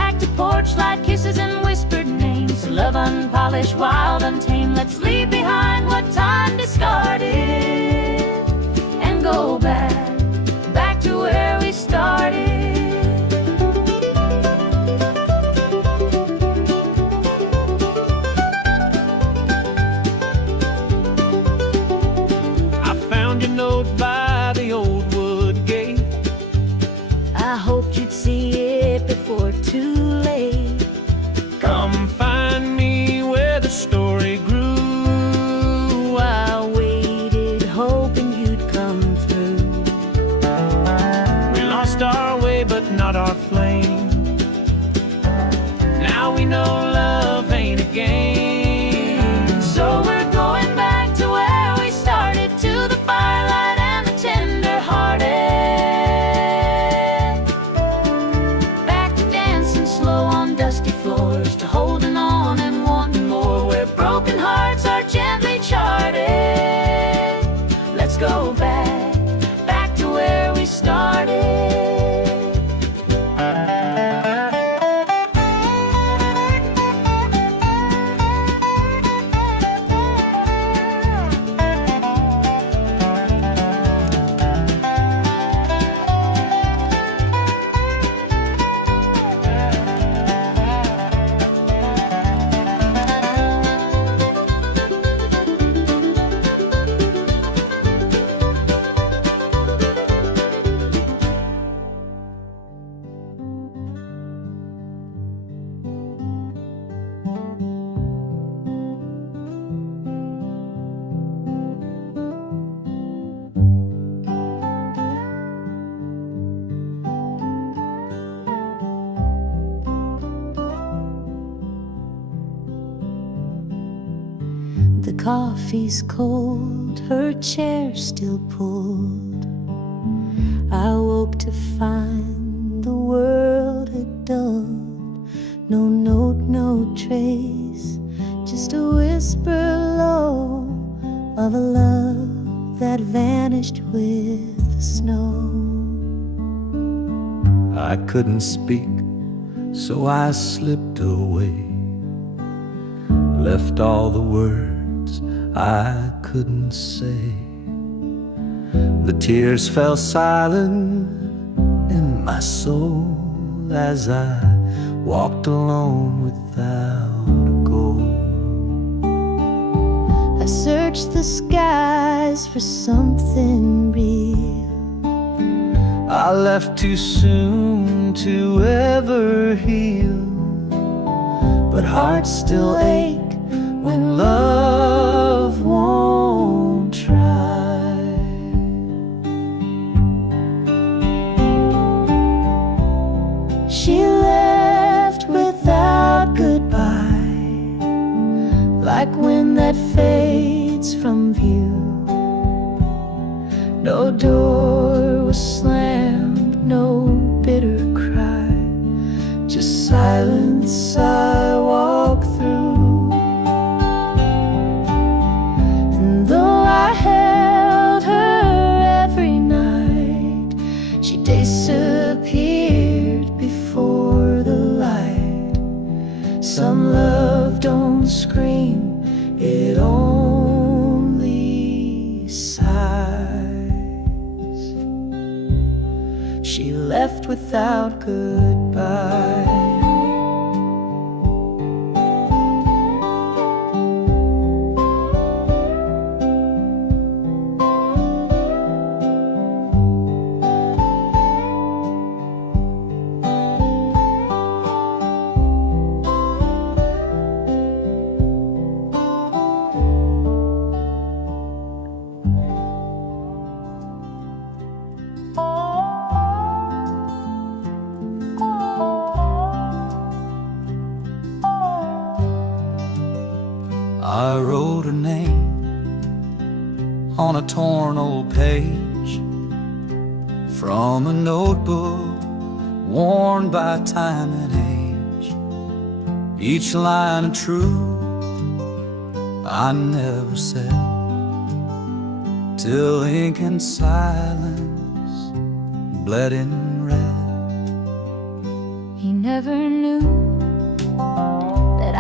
porch light, kisses and whispered names. Love unpolished, wild, untamed. Let's leave behind what time discarded and go back to where we started. I found your note by the old wood gate. I hoped you'd see it before too late. Come find me where the story grew. I waited, hoping you'd come through. We lost our way, but not our flame. Now we know love ain't a game. So we're going back to where we started, to the firelight and the tender-hearted. Back to dancing slow on dusty floors, to holding on and wanting more, where broken hearts are gently charted. Let's go back to where we started. The coffee's cold, her chair still pulled. I woke to find the world had dulled. No note, no trace, just a whisper low of a love that vanished with the snow. I couldn't speak, so I slipped away, left all the words I couldn't say. The tears fell silent in my soul as I walked alone without a goal. I searched the skies for something real. I left too soon to ever heal, but hearts still ache when love won't try. She left without goodbye, like wind that fades from view. No door was slammed, no bitter cry, just silence I walk through. And though I held her every night, she disappeared before the light. Some love don't scream, it only sighs. She left without goodbye. I wrote her name on a torn old page from a notebook worn by time and age. Each line of truth I never said, till ink and silence bled in red. He never knew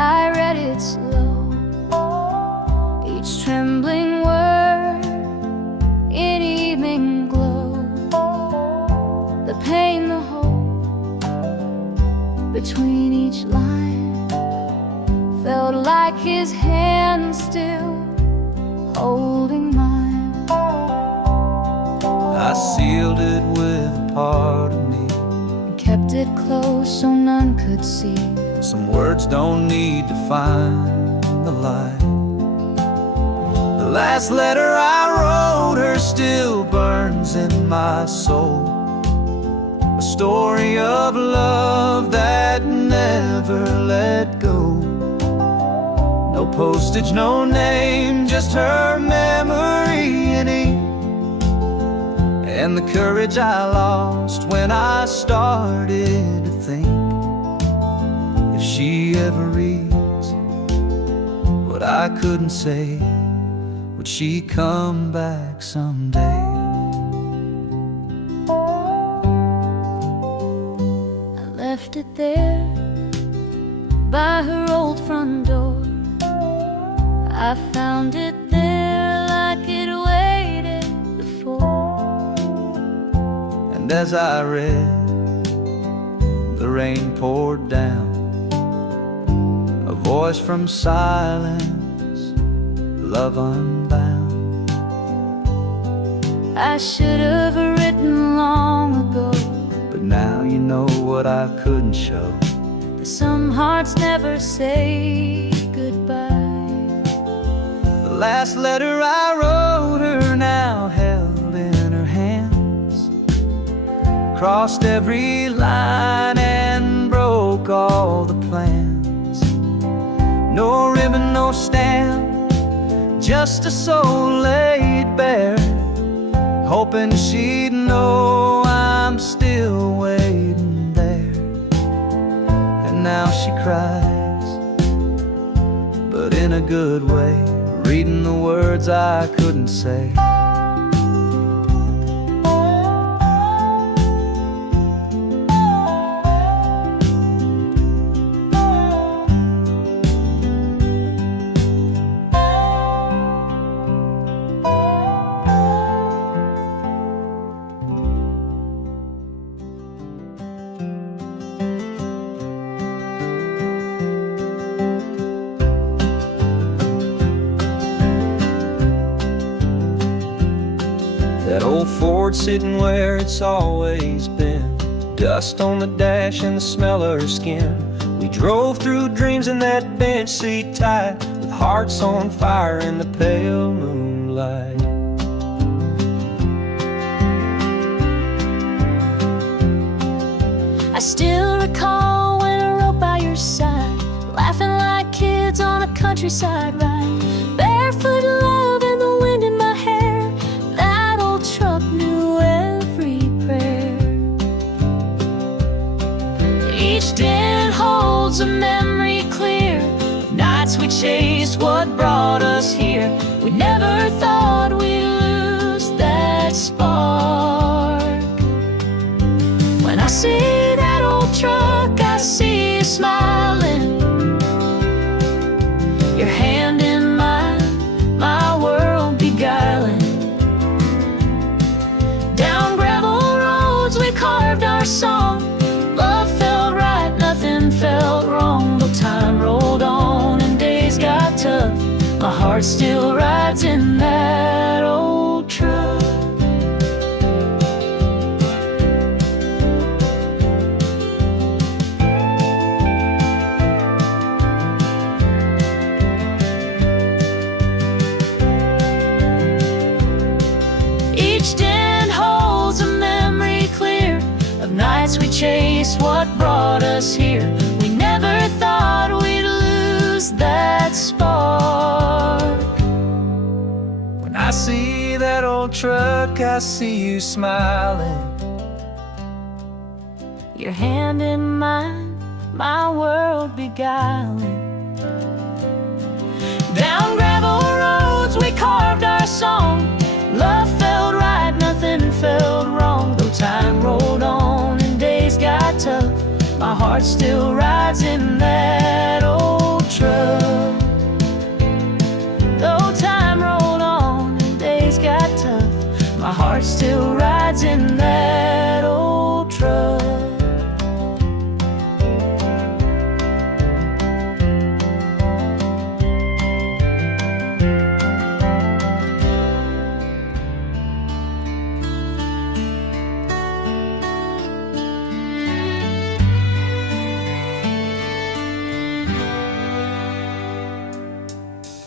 I read it slow, each trembling word in evening glow. The pain, the hope between each line felt like his hand still holding mine. I sealed it with a part of me, And kept it close so none could see. some words don't need to find the light. The last letter I wrote her still burns in my soul, a story of love that never let go. No postage, no name, just her memory in ink, and the courage I lost when I started to think, if she ever reads what I couldn't say, would she come back someday? I left it there by her old front door. I found it there like it waited before. And as I read, the rain poured down, a voice from silence, love unbound. I should have written long ago, But now you know what I couldn't show. that some hearts never say goodbye. The last letter I wrote her now held in her hands, crossed every line and broke all the plans. No ribbon, no stamp, just a soul laid bare, hoping she'd know I'm still waiting there. And now she cries, but in a good way, reading the words I couldn't say. That old Ford sitting where it's always been, dust on the dash and the smell of her skin. We drove through dreams in that bench seat tight, with hearts on fire in the pale moonlight. I still recall when I rode by your side, laughing like kids on a countryside ride, barefoot love and the wind in my hair. That old truck knew every prayer. Each den holds a memory clear of nights we chased what brought us here. We never thought we'd lose that spark. When I see that old truck, I see you smiling, your hand in mine, my world beguiling. Down gravel roads we carved our song, love felt right, nothing felt wrong. Though time rolled on and days got tough, my heart still rides in that old truck. Each den holds a memory clear of nights we chased what brought us here. We never thought we'd lose that spark. When I see that old truck, I see you smiling, Your hand in mine, my world beguiling. Down gravel roads we carved our song, love felt right, nothing felt wrong. Though time rolled on and days got tough, my heart still rides in that old truck.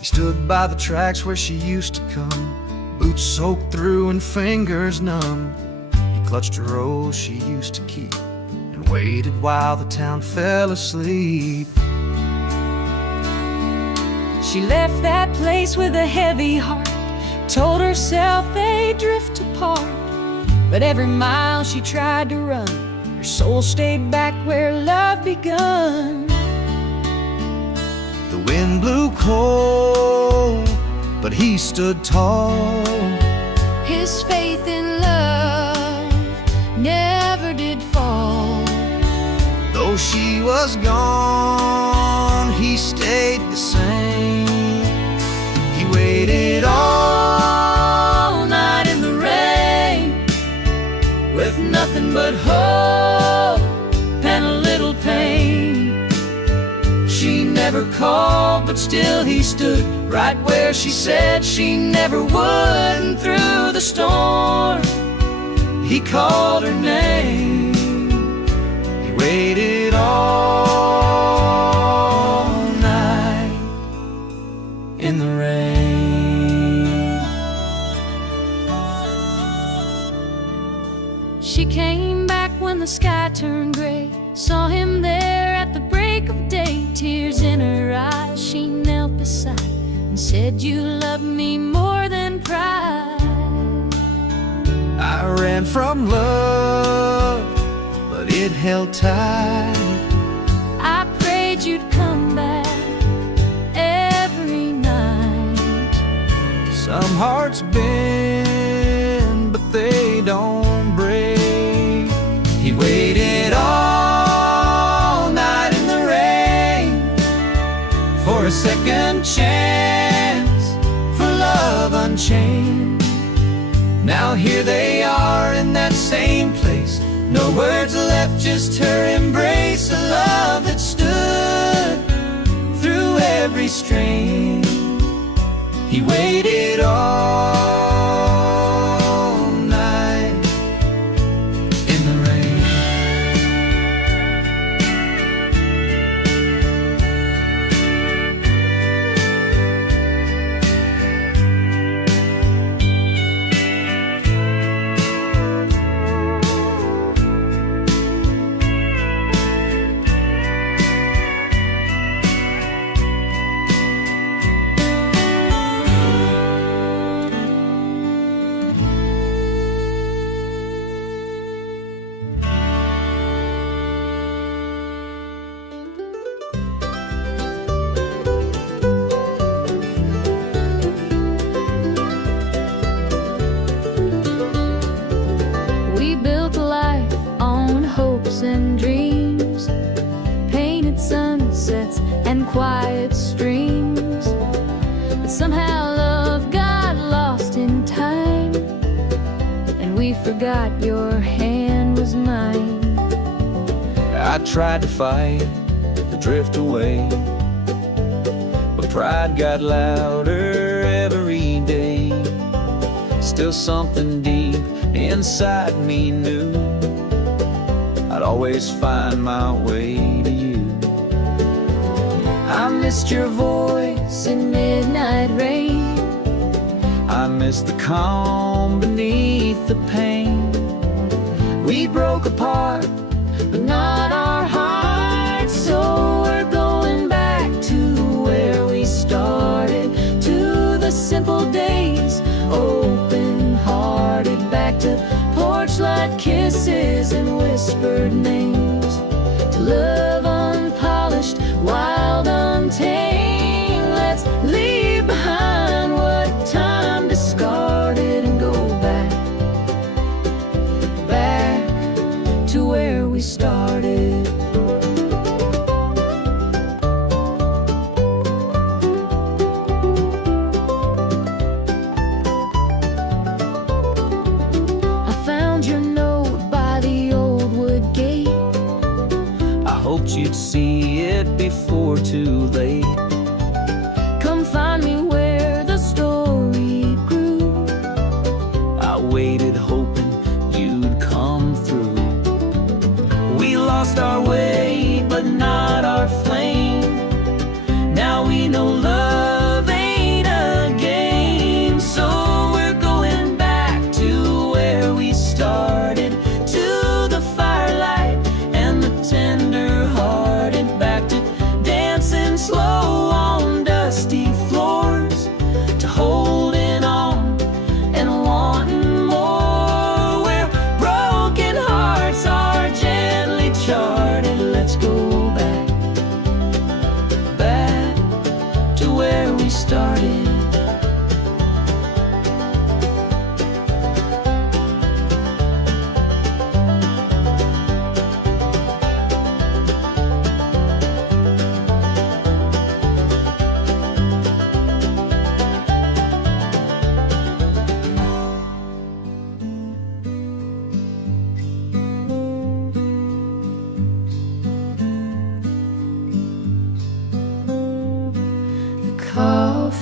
He stood by the tracks where she used to come, boots soaked through and fingers numb. He clutched a rose she used to keep and waited while the town fell asleep. She left that place with a heavy heart, told herself they'd drift apart. But every mile she tried to run, her soul stayed back where love begun. The wind blew cold, but he stood tall. His faith in love never did fall. Though she was gone, he stayed the same. He waited all night in the rain, with nothing but hope and a little pain. She never called, but still he stood right where she said she never would. And through the storm, he called her name. He waited all night in the rain. She came back when the sky turned gray, saw him there at the break of day. Tears in her eyes, she knelt beside and said, "You love me more than pride." I ran from love, but it held tight. I prayed you'd come back every night. Some hearts bend, but they don't break. He waited all night in the rain for a second chance, for love unchained. Now here they are in that same place, no words left, just her embrace. A love that stood through every strain. He waited all night in the rain. We built a life on hopes and dreams, painted sunsets and quiet streams. But somehow love got lost in time, and we forgot your hand was mine. I tried to fight, to drift away, but pride got louder every day. Still something deep inside me knew I'd always find my way to you. I missed your voice in midnight rain. I miss the calm beneath the pain. We broke apart, but not our hearts. So we're going back to where we started, to the simple days, open-hearted, back to porch light kisses and whispered names, to love unpolished, wild, untamed. Let's leave behind what time discarded and go back to where we started. I found your note by the old wood gate. I hoped you'd see it before too late. Come find me where the story grew. I waited hoping you'd come through. We lost our way, but not our flame. Now we know love ain't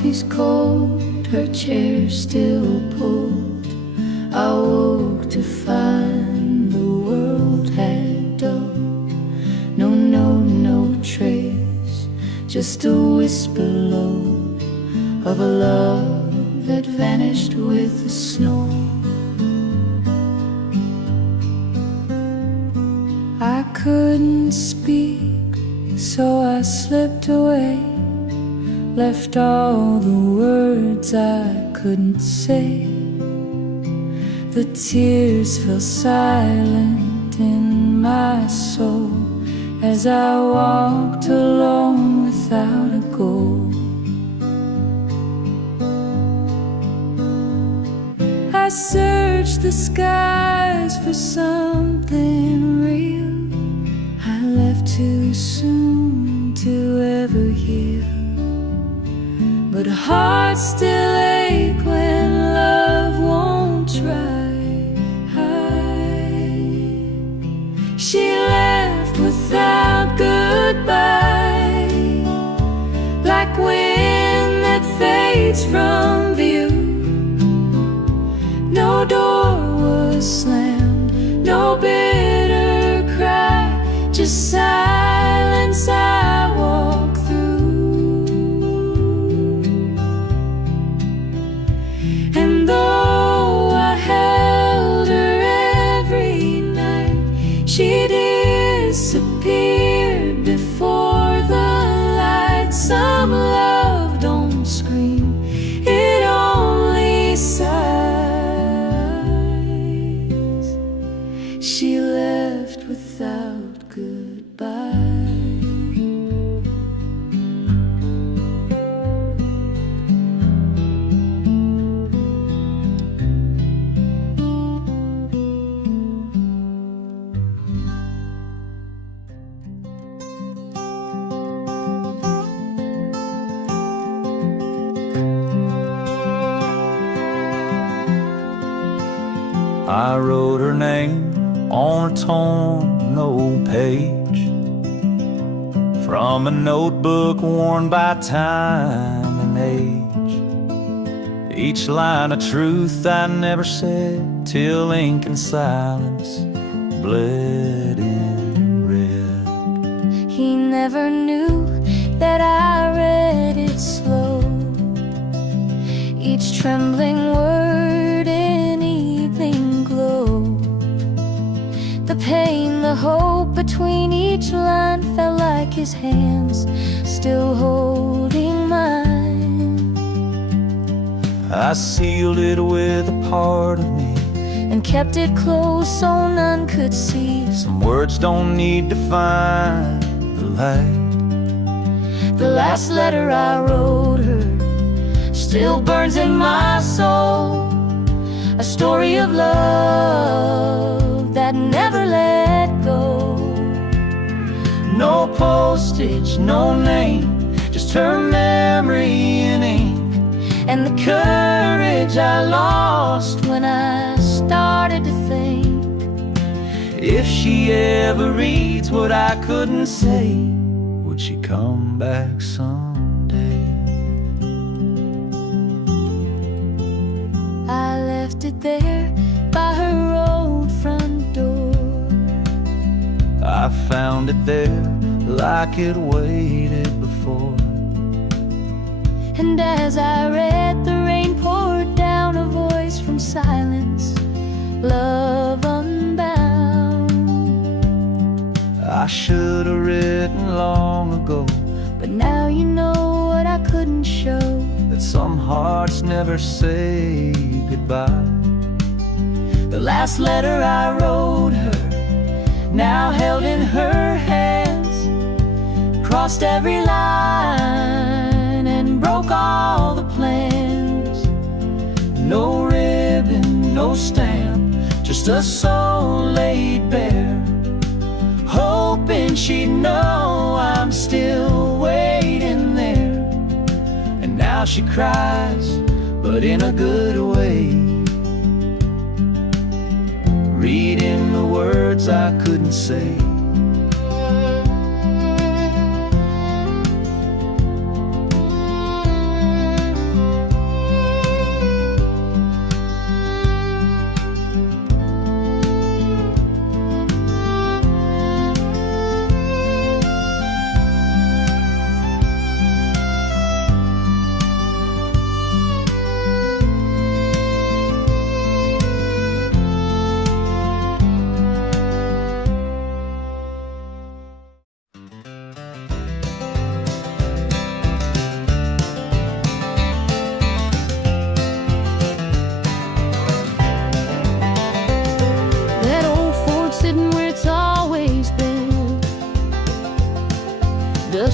coffee's cold, her chair still pulled. I woke to find the world had dulled. No trace, just a whisper low of a love that vanished with the snow. I couldn't speak, so I slipped away, left all the words I couldn't say. The tears fell silent in my soul as I walked alone without a goal. I searched the skies for something real. I left too soon to ever heal, but hearts still ache when love won't try. She left without goodbye, like wind that fades from view. No door was slammed, no bitter cry, just silence I walk through. And though I held her every night, she disappeared before the light. Some love don't scream, it only sighs. She left without goodbye. I wrote her name on a torn old page from a notebook worn by time and age. Each line a truth I never said till ink and silence bled in red. He never knew that I read it slow, each trembling word in evening glow. The pain, the hope between each line felt like his hands still holding mine. I sealed it with a part of me and kept it close so none could see. Some words don't need to find the light. The last letter I wrote her still burns in my soul, a story of love that never let go. No postage, no name, just her memory in ink, And the courage I lost when I started to think, if she ever reads what I couldn't say, would she come back someday? I left it there by her old front door. I found it there like it waited before. And as I read, the rain poured down, a voice from silence, love unbound. I should have written long ago, But now you know what I couldn't show, that some hearts never say goodbye. the last letter I wrote her, now held in her hands, crossed every line and broke all the plans. No ribbon, no stamp, just a soul laid bare, hoping she'd know I'm still waiting there. And now she cries, but in a good way, reading the words I couldn't say.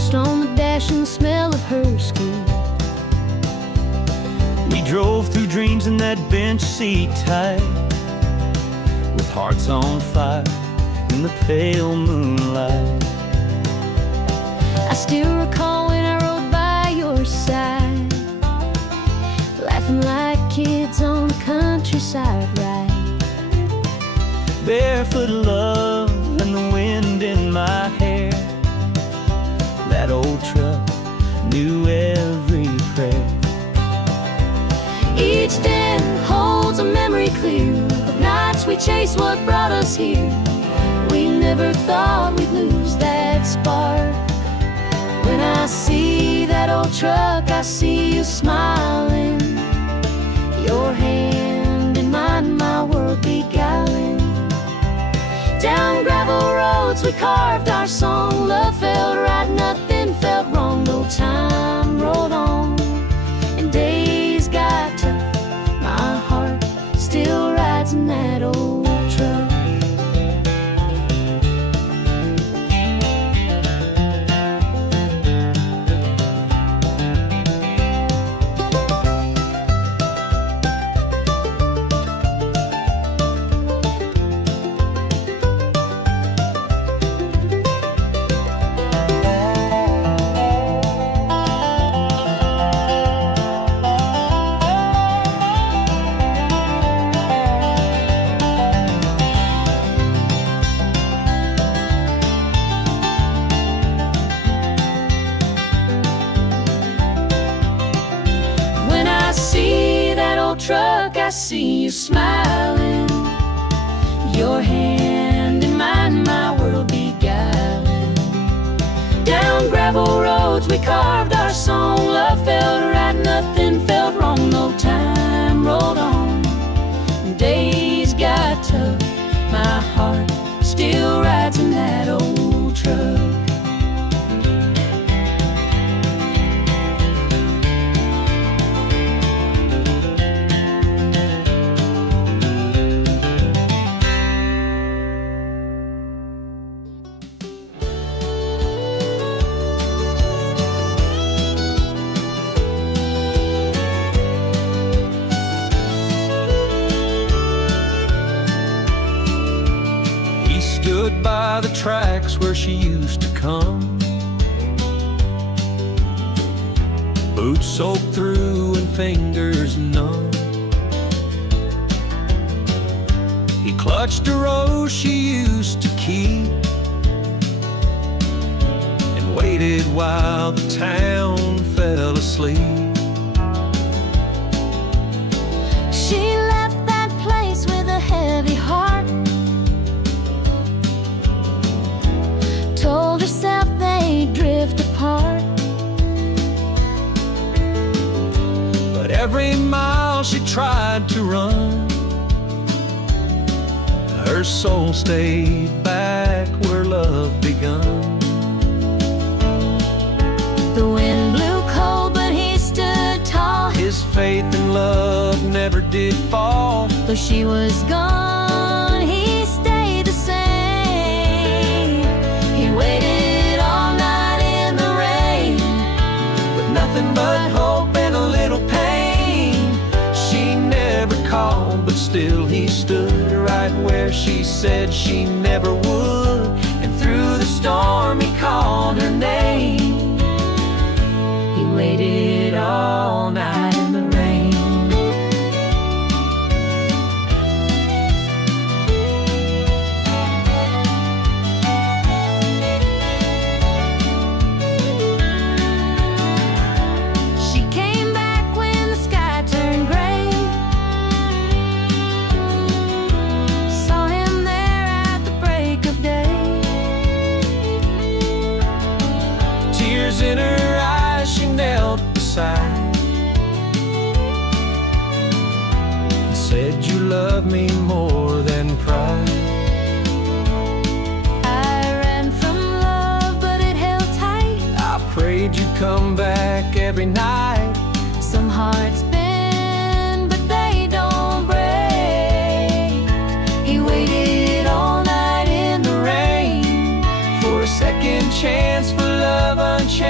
Dust on the dash and the smell of her skin. We drove through dreams in that bench seat tight, with hearts on fire in the pale moonlight. I still recall when I rode by your side, laughing like kids on the countryside ride. Barefoot love and the wind in my hair. That old truck knew every prayer. Each den holds a memory clear of nights we chased what brought us here. We never thought we'd lose that spark. When I see that old truck, I see you smiling, your hand in mine, my world beguiling. Down gravel roads we carved our song. Love felt right, nothing felt wrong. No time rolled on and days got tough. My heart still rides in that old truck. Truck, I see you smiling, your hand in mine, my world beguiling. Down gravel roads we carved our song. Love felt right, nothing felt wrong. No time rolled on and days got tough. My heart still rides in that old truck. Stood by the tracks where she used to come, boots soaked through and fingers numb. He clutched a rose she used to keep and waited while the town fell asleep. She left that place with a heavy heart, told herself they'd drift apart. But every mile she tried to run, her soul stayed back where love begun. The wind blew cold, but he stood tall. His faith in love never did fall. Though she was gone, he stayed the same. He waited all night in the rain, With nothing but hope and a little pain. She never called, but still he stood right where she said she never would. And through the storm he called her name. He waited all night in the rain. she came back when the sky turned gray. Saw him there at the break of day. Tears in her eyes, she knelt beside and said, "You love me more than pride." I ran from love, but it held tight. I prayed you'd come back every night. Some hearts bend, but they don't break. He waited all night in the rain For a second chance, for love unchanged.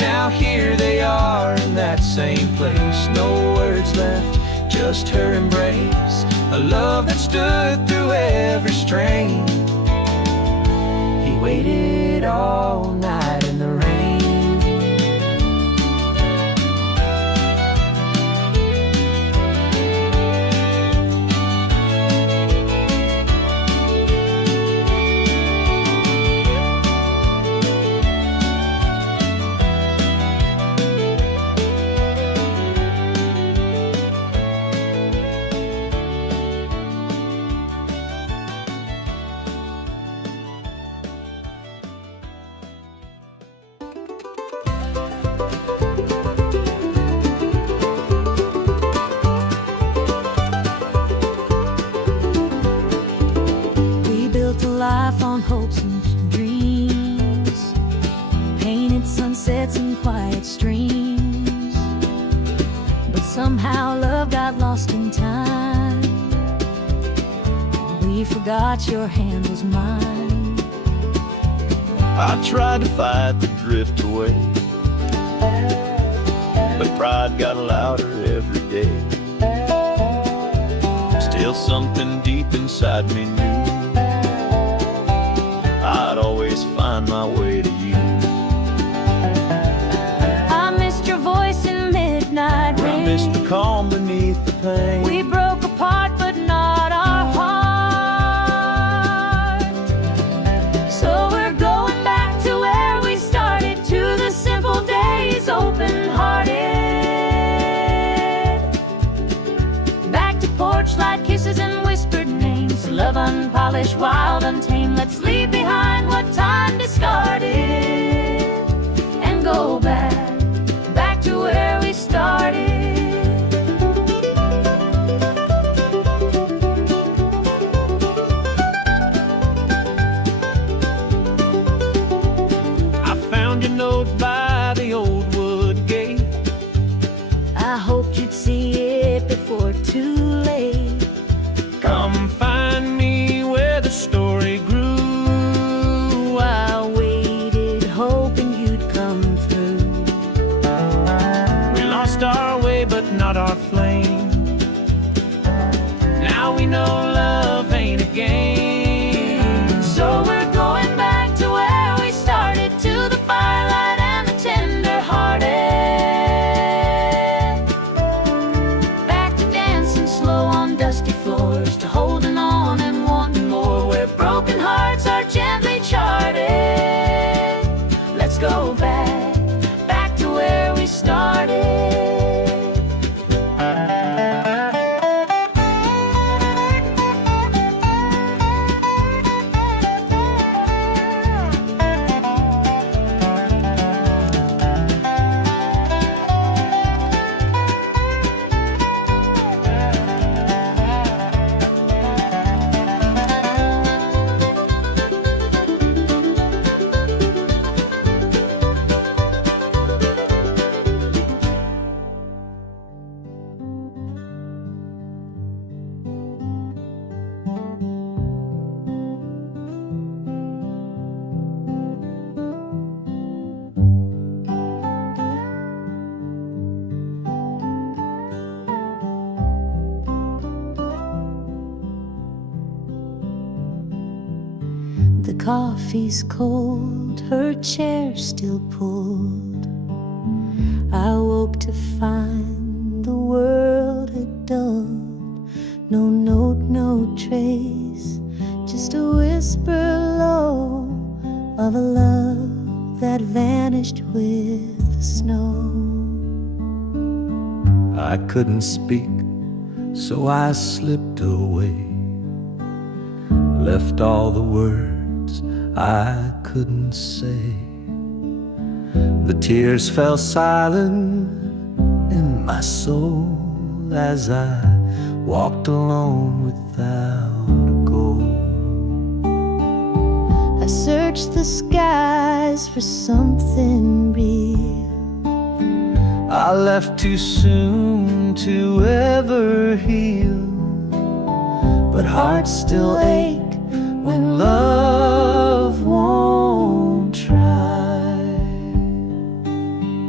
Now here they are in that same place. No words left, just her embrace. A love that stood through every strain. He waited all night in the rain. Life on hopes and dreams, painted sunsets and quiet streams. But somehow love got lost in time. We forgot your hand was mine. I tried to fight the drift away, but pride got louder every day. Still something deep inside me knew I'd always find my way to you. I missed your voice in midnight rain. I missed the calm beneath the pain. We broke apart, but not our heart. So we're going back to where we started, to the simple days, open-hearted. Back to porch light kisses and whispered names. Love unpolished, wild, untamed. Let's leave behind what time discarded and go back to where we started. I found your note by the old wood gate. I hoped you'd see it before too late. Come find me where the story grew. I waited, hoping you'd come through. We lost our way, but not our flame. Now we know love ain't a game. So we're going back to where we started, to the firelight and the tender-hearted. Back to dancing slow on dusty floors, to holding on and wanting more, where broken hearts are gently charted. Let's go back to where we started. The coffee's cold, her chair still pulled. I woke to find the world had dulled. No note, no trace, just a whisper low of a love that vanished with the snow. I couldn't speak, so I slipped away. Left all the words I couldn't say. The tears fell silent in my soul as I walked alone without a goal. I searched the skies for something real. I left too soon to ever heal, but hearts still ache when love won't try.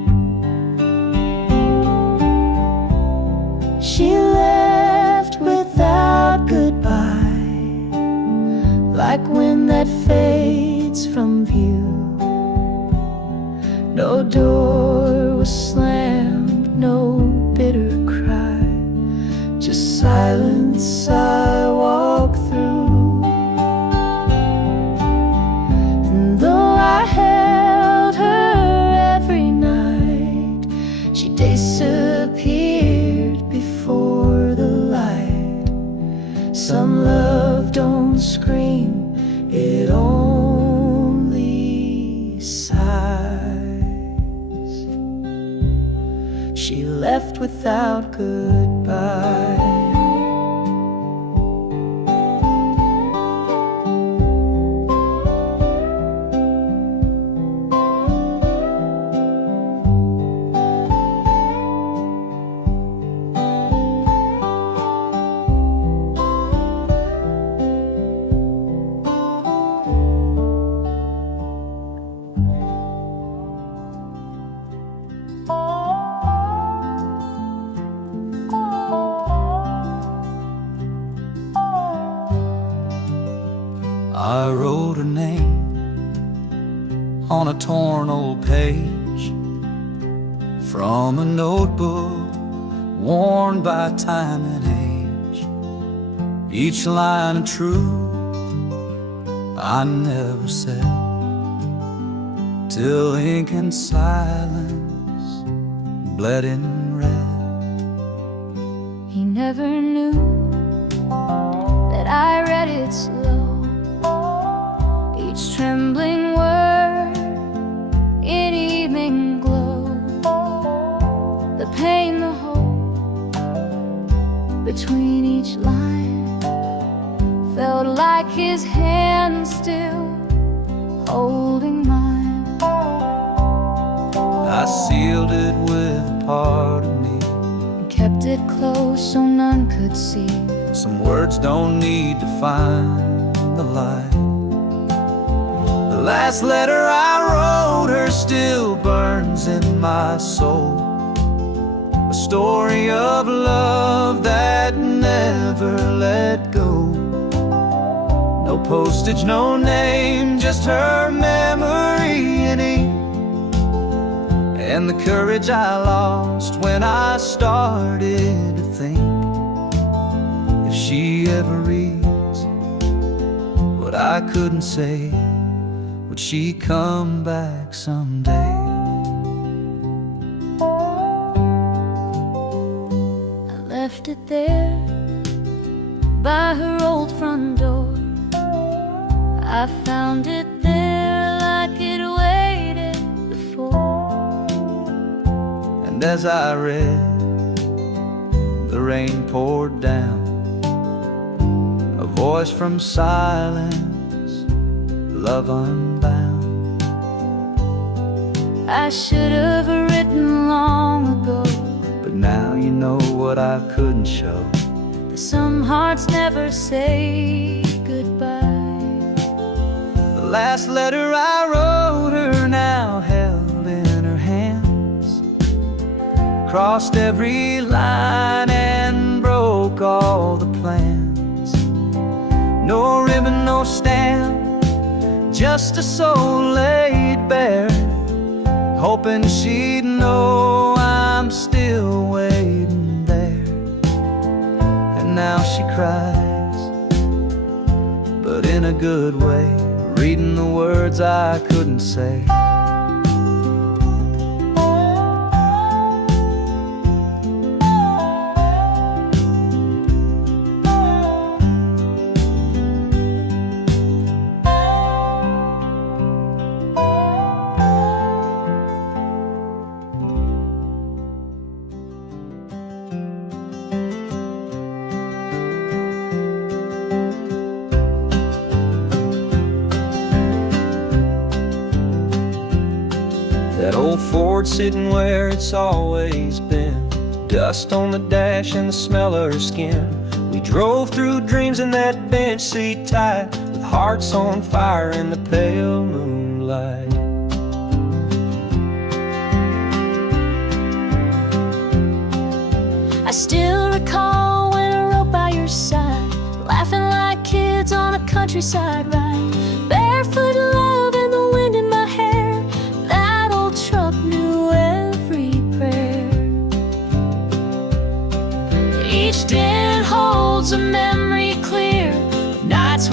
No door was slammed, no bitter cry, just silence I walk through. And though I held her every night, she disappeared before the light. Some love don't scream, it only sighs. She left without goodbye. I wrote her name on a torn old page from a notebook worn by time and age. Each line of truth I never said, till ink and silence bled in red. He never knew that I read it slow, each trembling word in evening glow. The pain, the hope between each line felt like his hand still holding mine. I sealed it with a part of me, And kept it close so none could see. some words don't need to find the light. The last letter I wrote her still burns in my soul, a story of love that never let go. No postage, no name, just her memory in ink, and the courage I lost when I started to think, if she ever reads what I couldn't say, would she come back someday? I left it there by her old front door. I found it there like it waited before. And as I read, the rain poured down, a voice from silence, love unbound. I should have written long ago, But now you know what I couldn't show. that some hearts never say goodbye. The last letter I wrote her now held in her hands, crossed every line and broke all the plans. No ribbon, no stamp, just a soul laid bare, hoping she'd know I'm still waiting there. And now she cries, but in a good way, reading the words I couldn't say. That old Ford sitting where it's always been, dust on the dash and the smell of her skin. We drove through dreams in that bench seat tight, with hearts on fire in the pale moonlight. I still recall when I rode by your side, laughing like kids on a countryside ride. Barefoot love and the wind in my hair, that old truck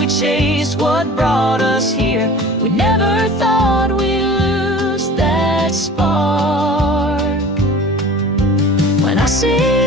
chased what brought us here. We never thought we'd lose that spark. When I see